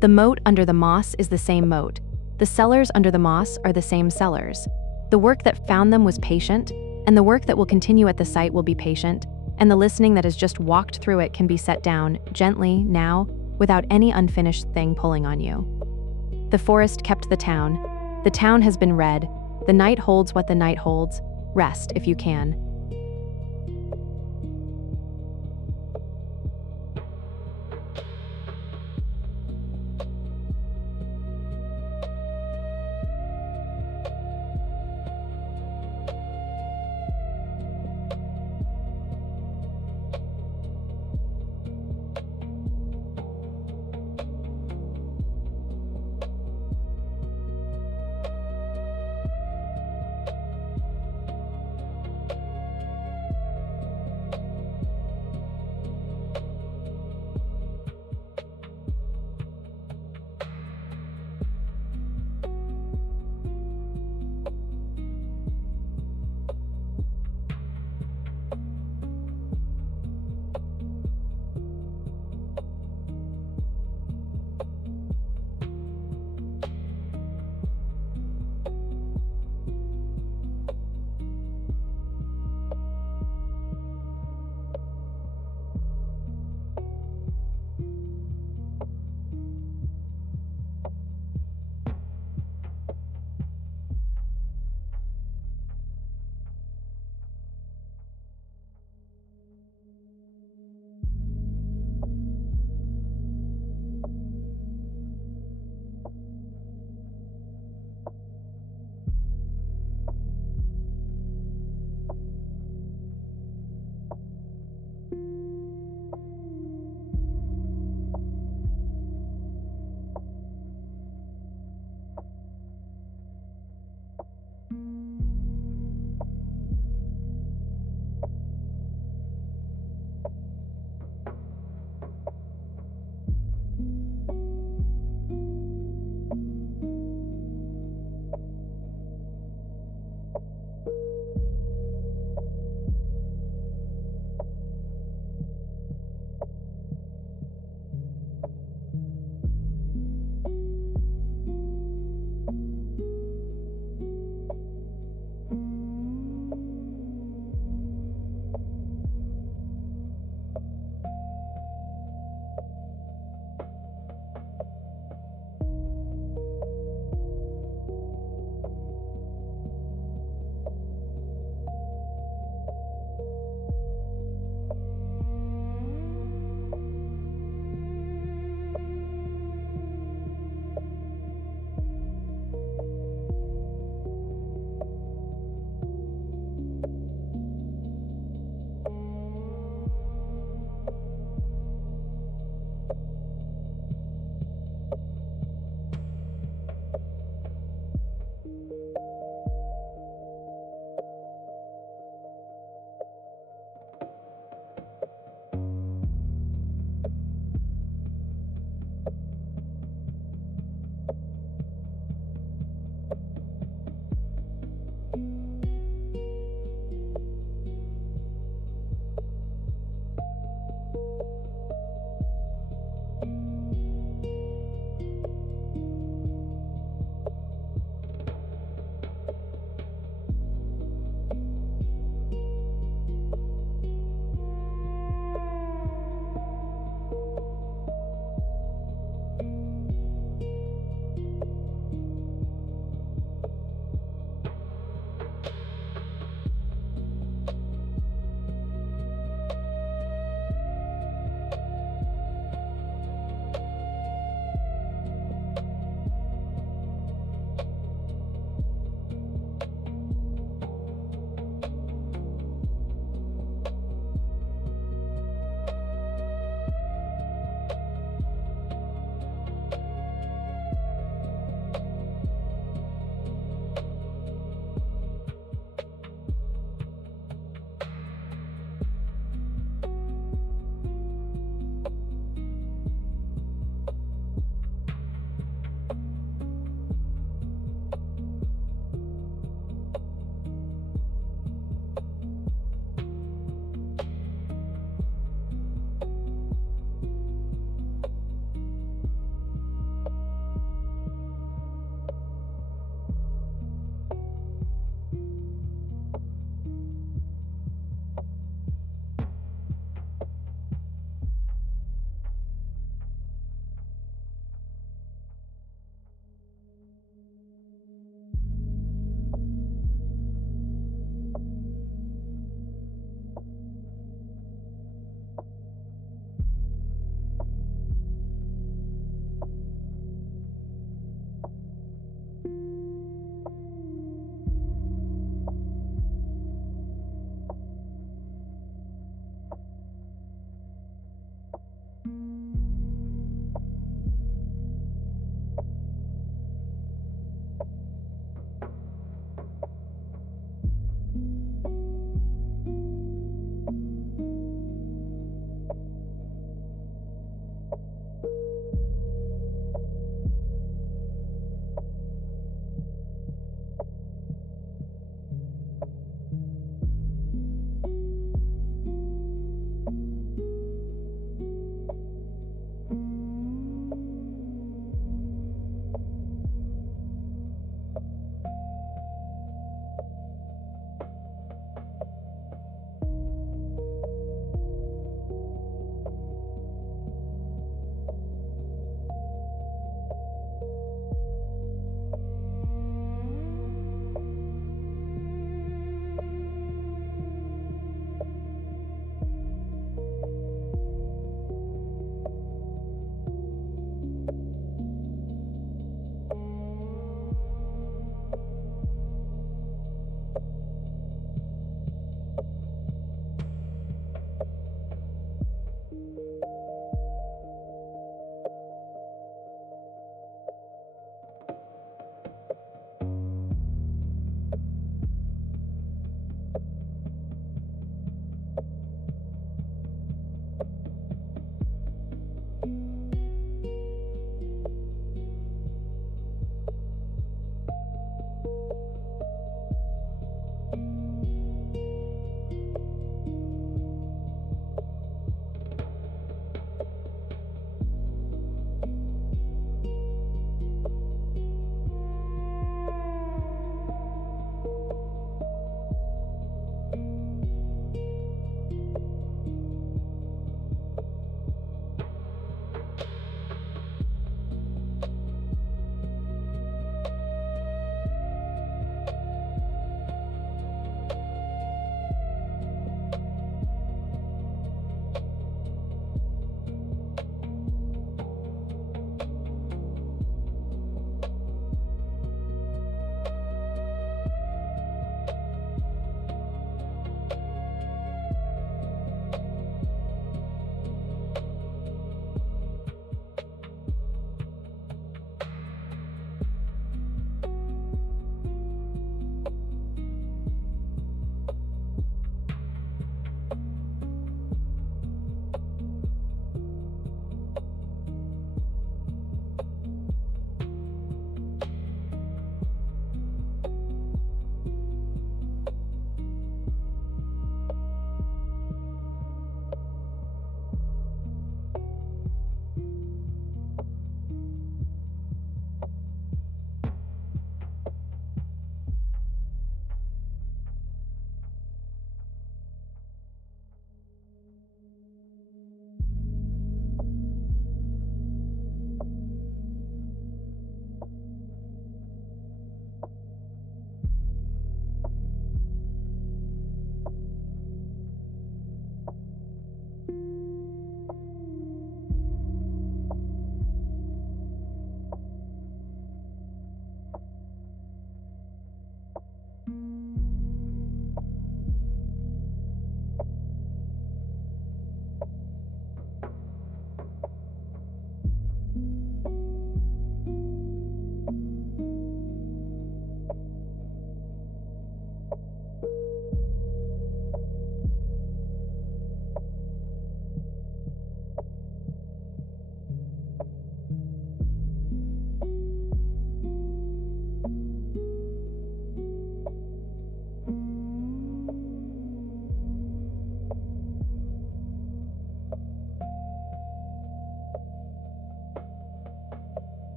The moat under the moss is the same moat. The cellars under the moss are the same cellars. The work that found them was patient, and the work that will continue at the site will be patient, and the listening that has just walked through it can be set down, gently, now, without any unfinished thing pulling on you. The forest kept the town. The town has been read. The night holds what the night holds. Rest if you can.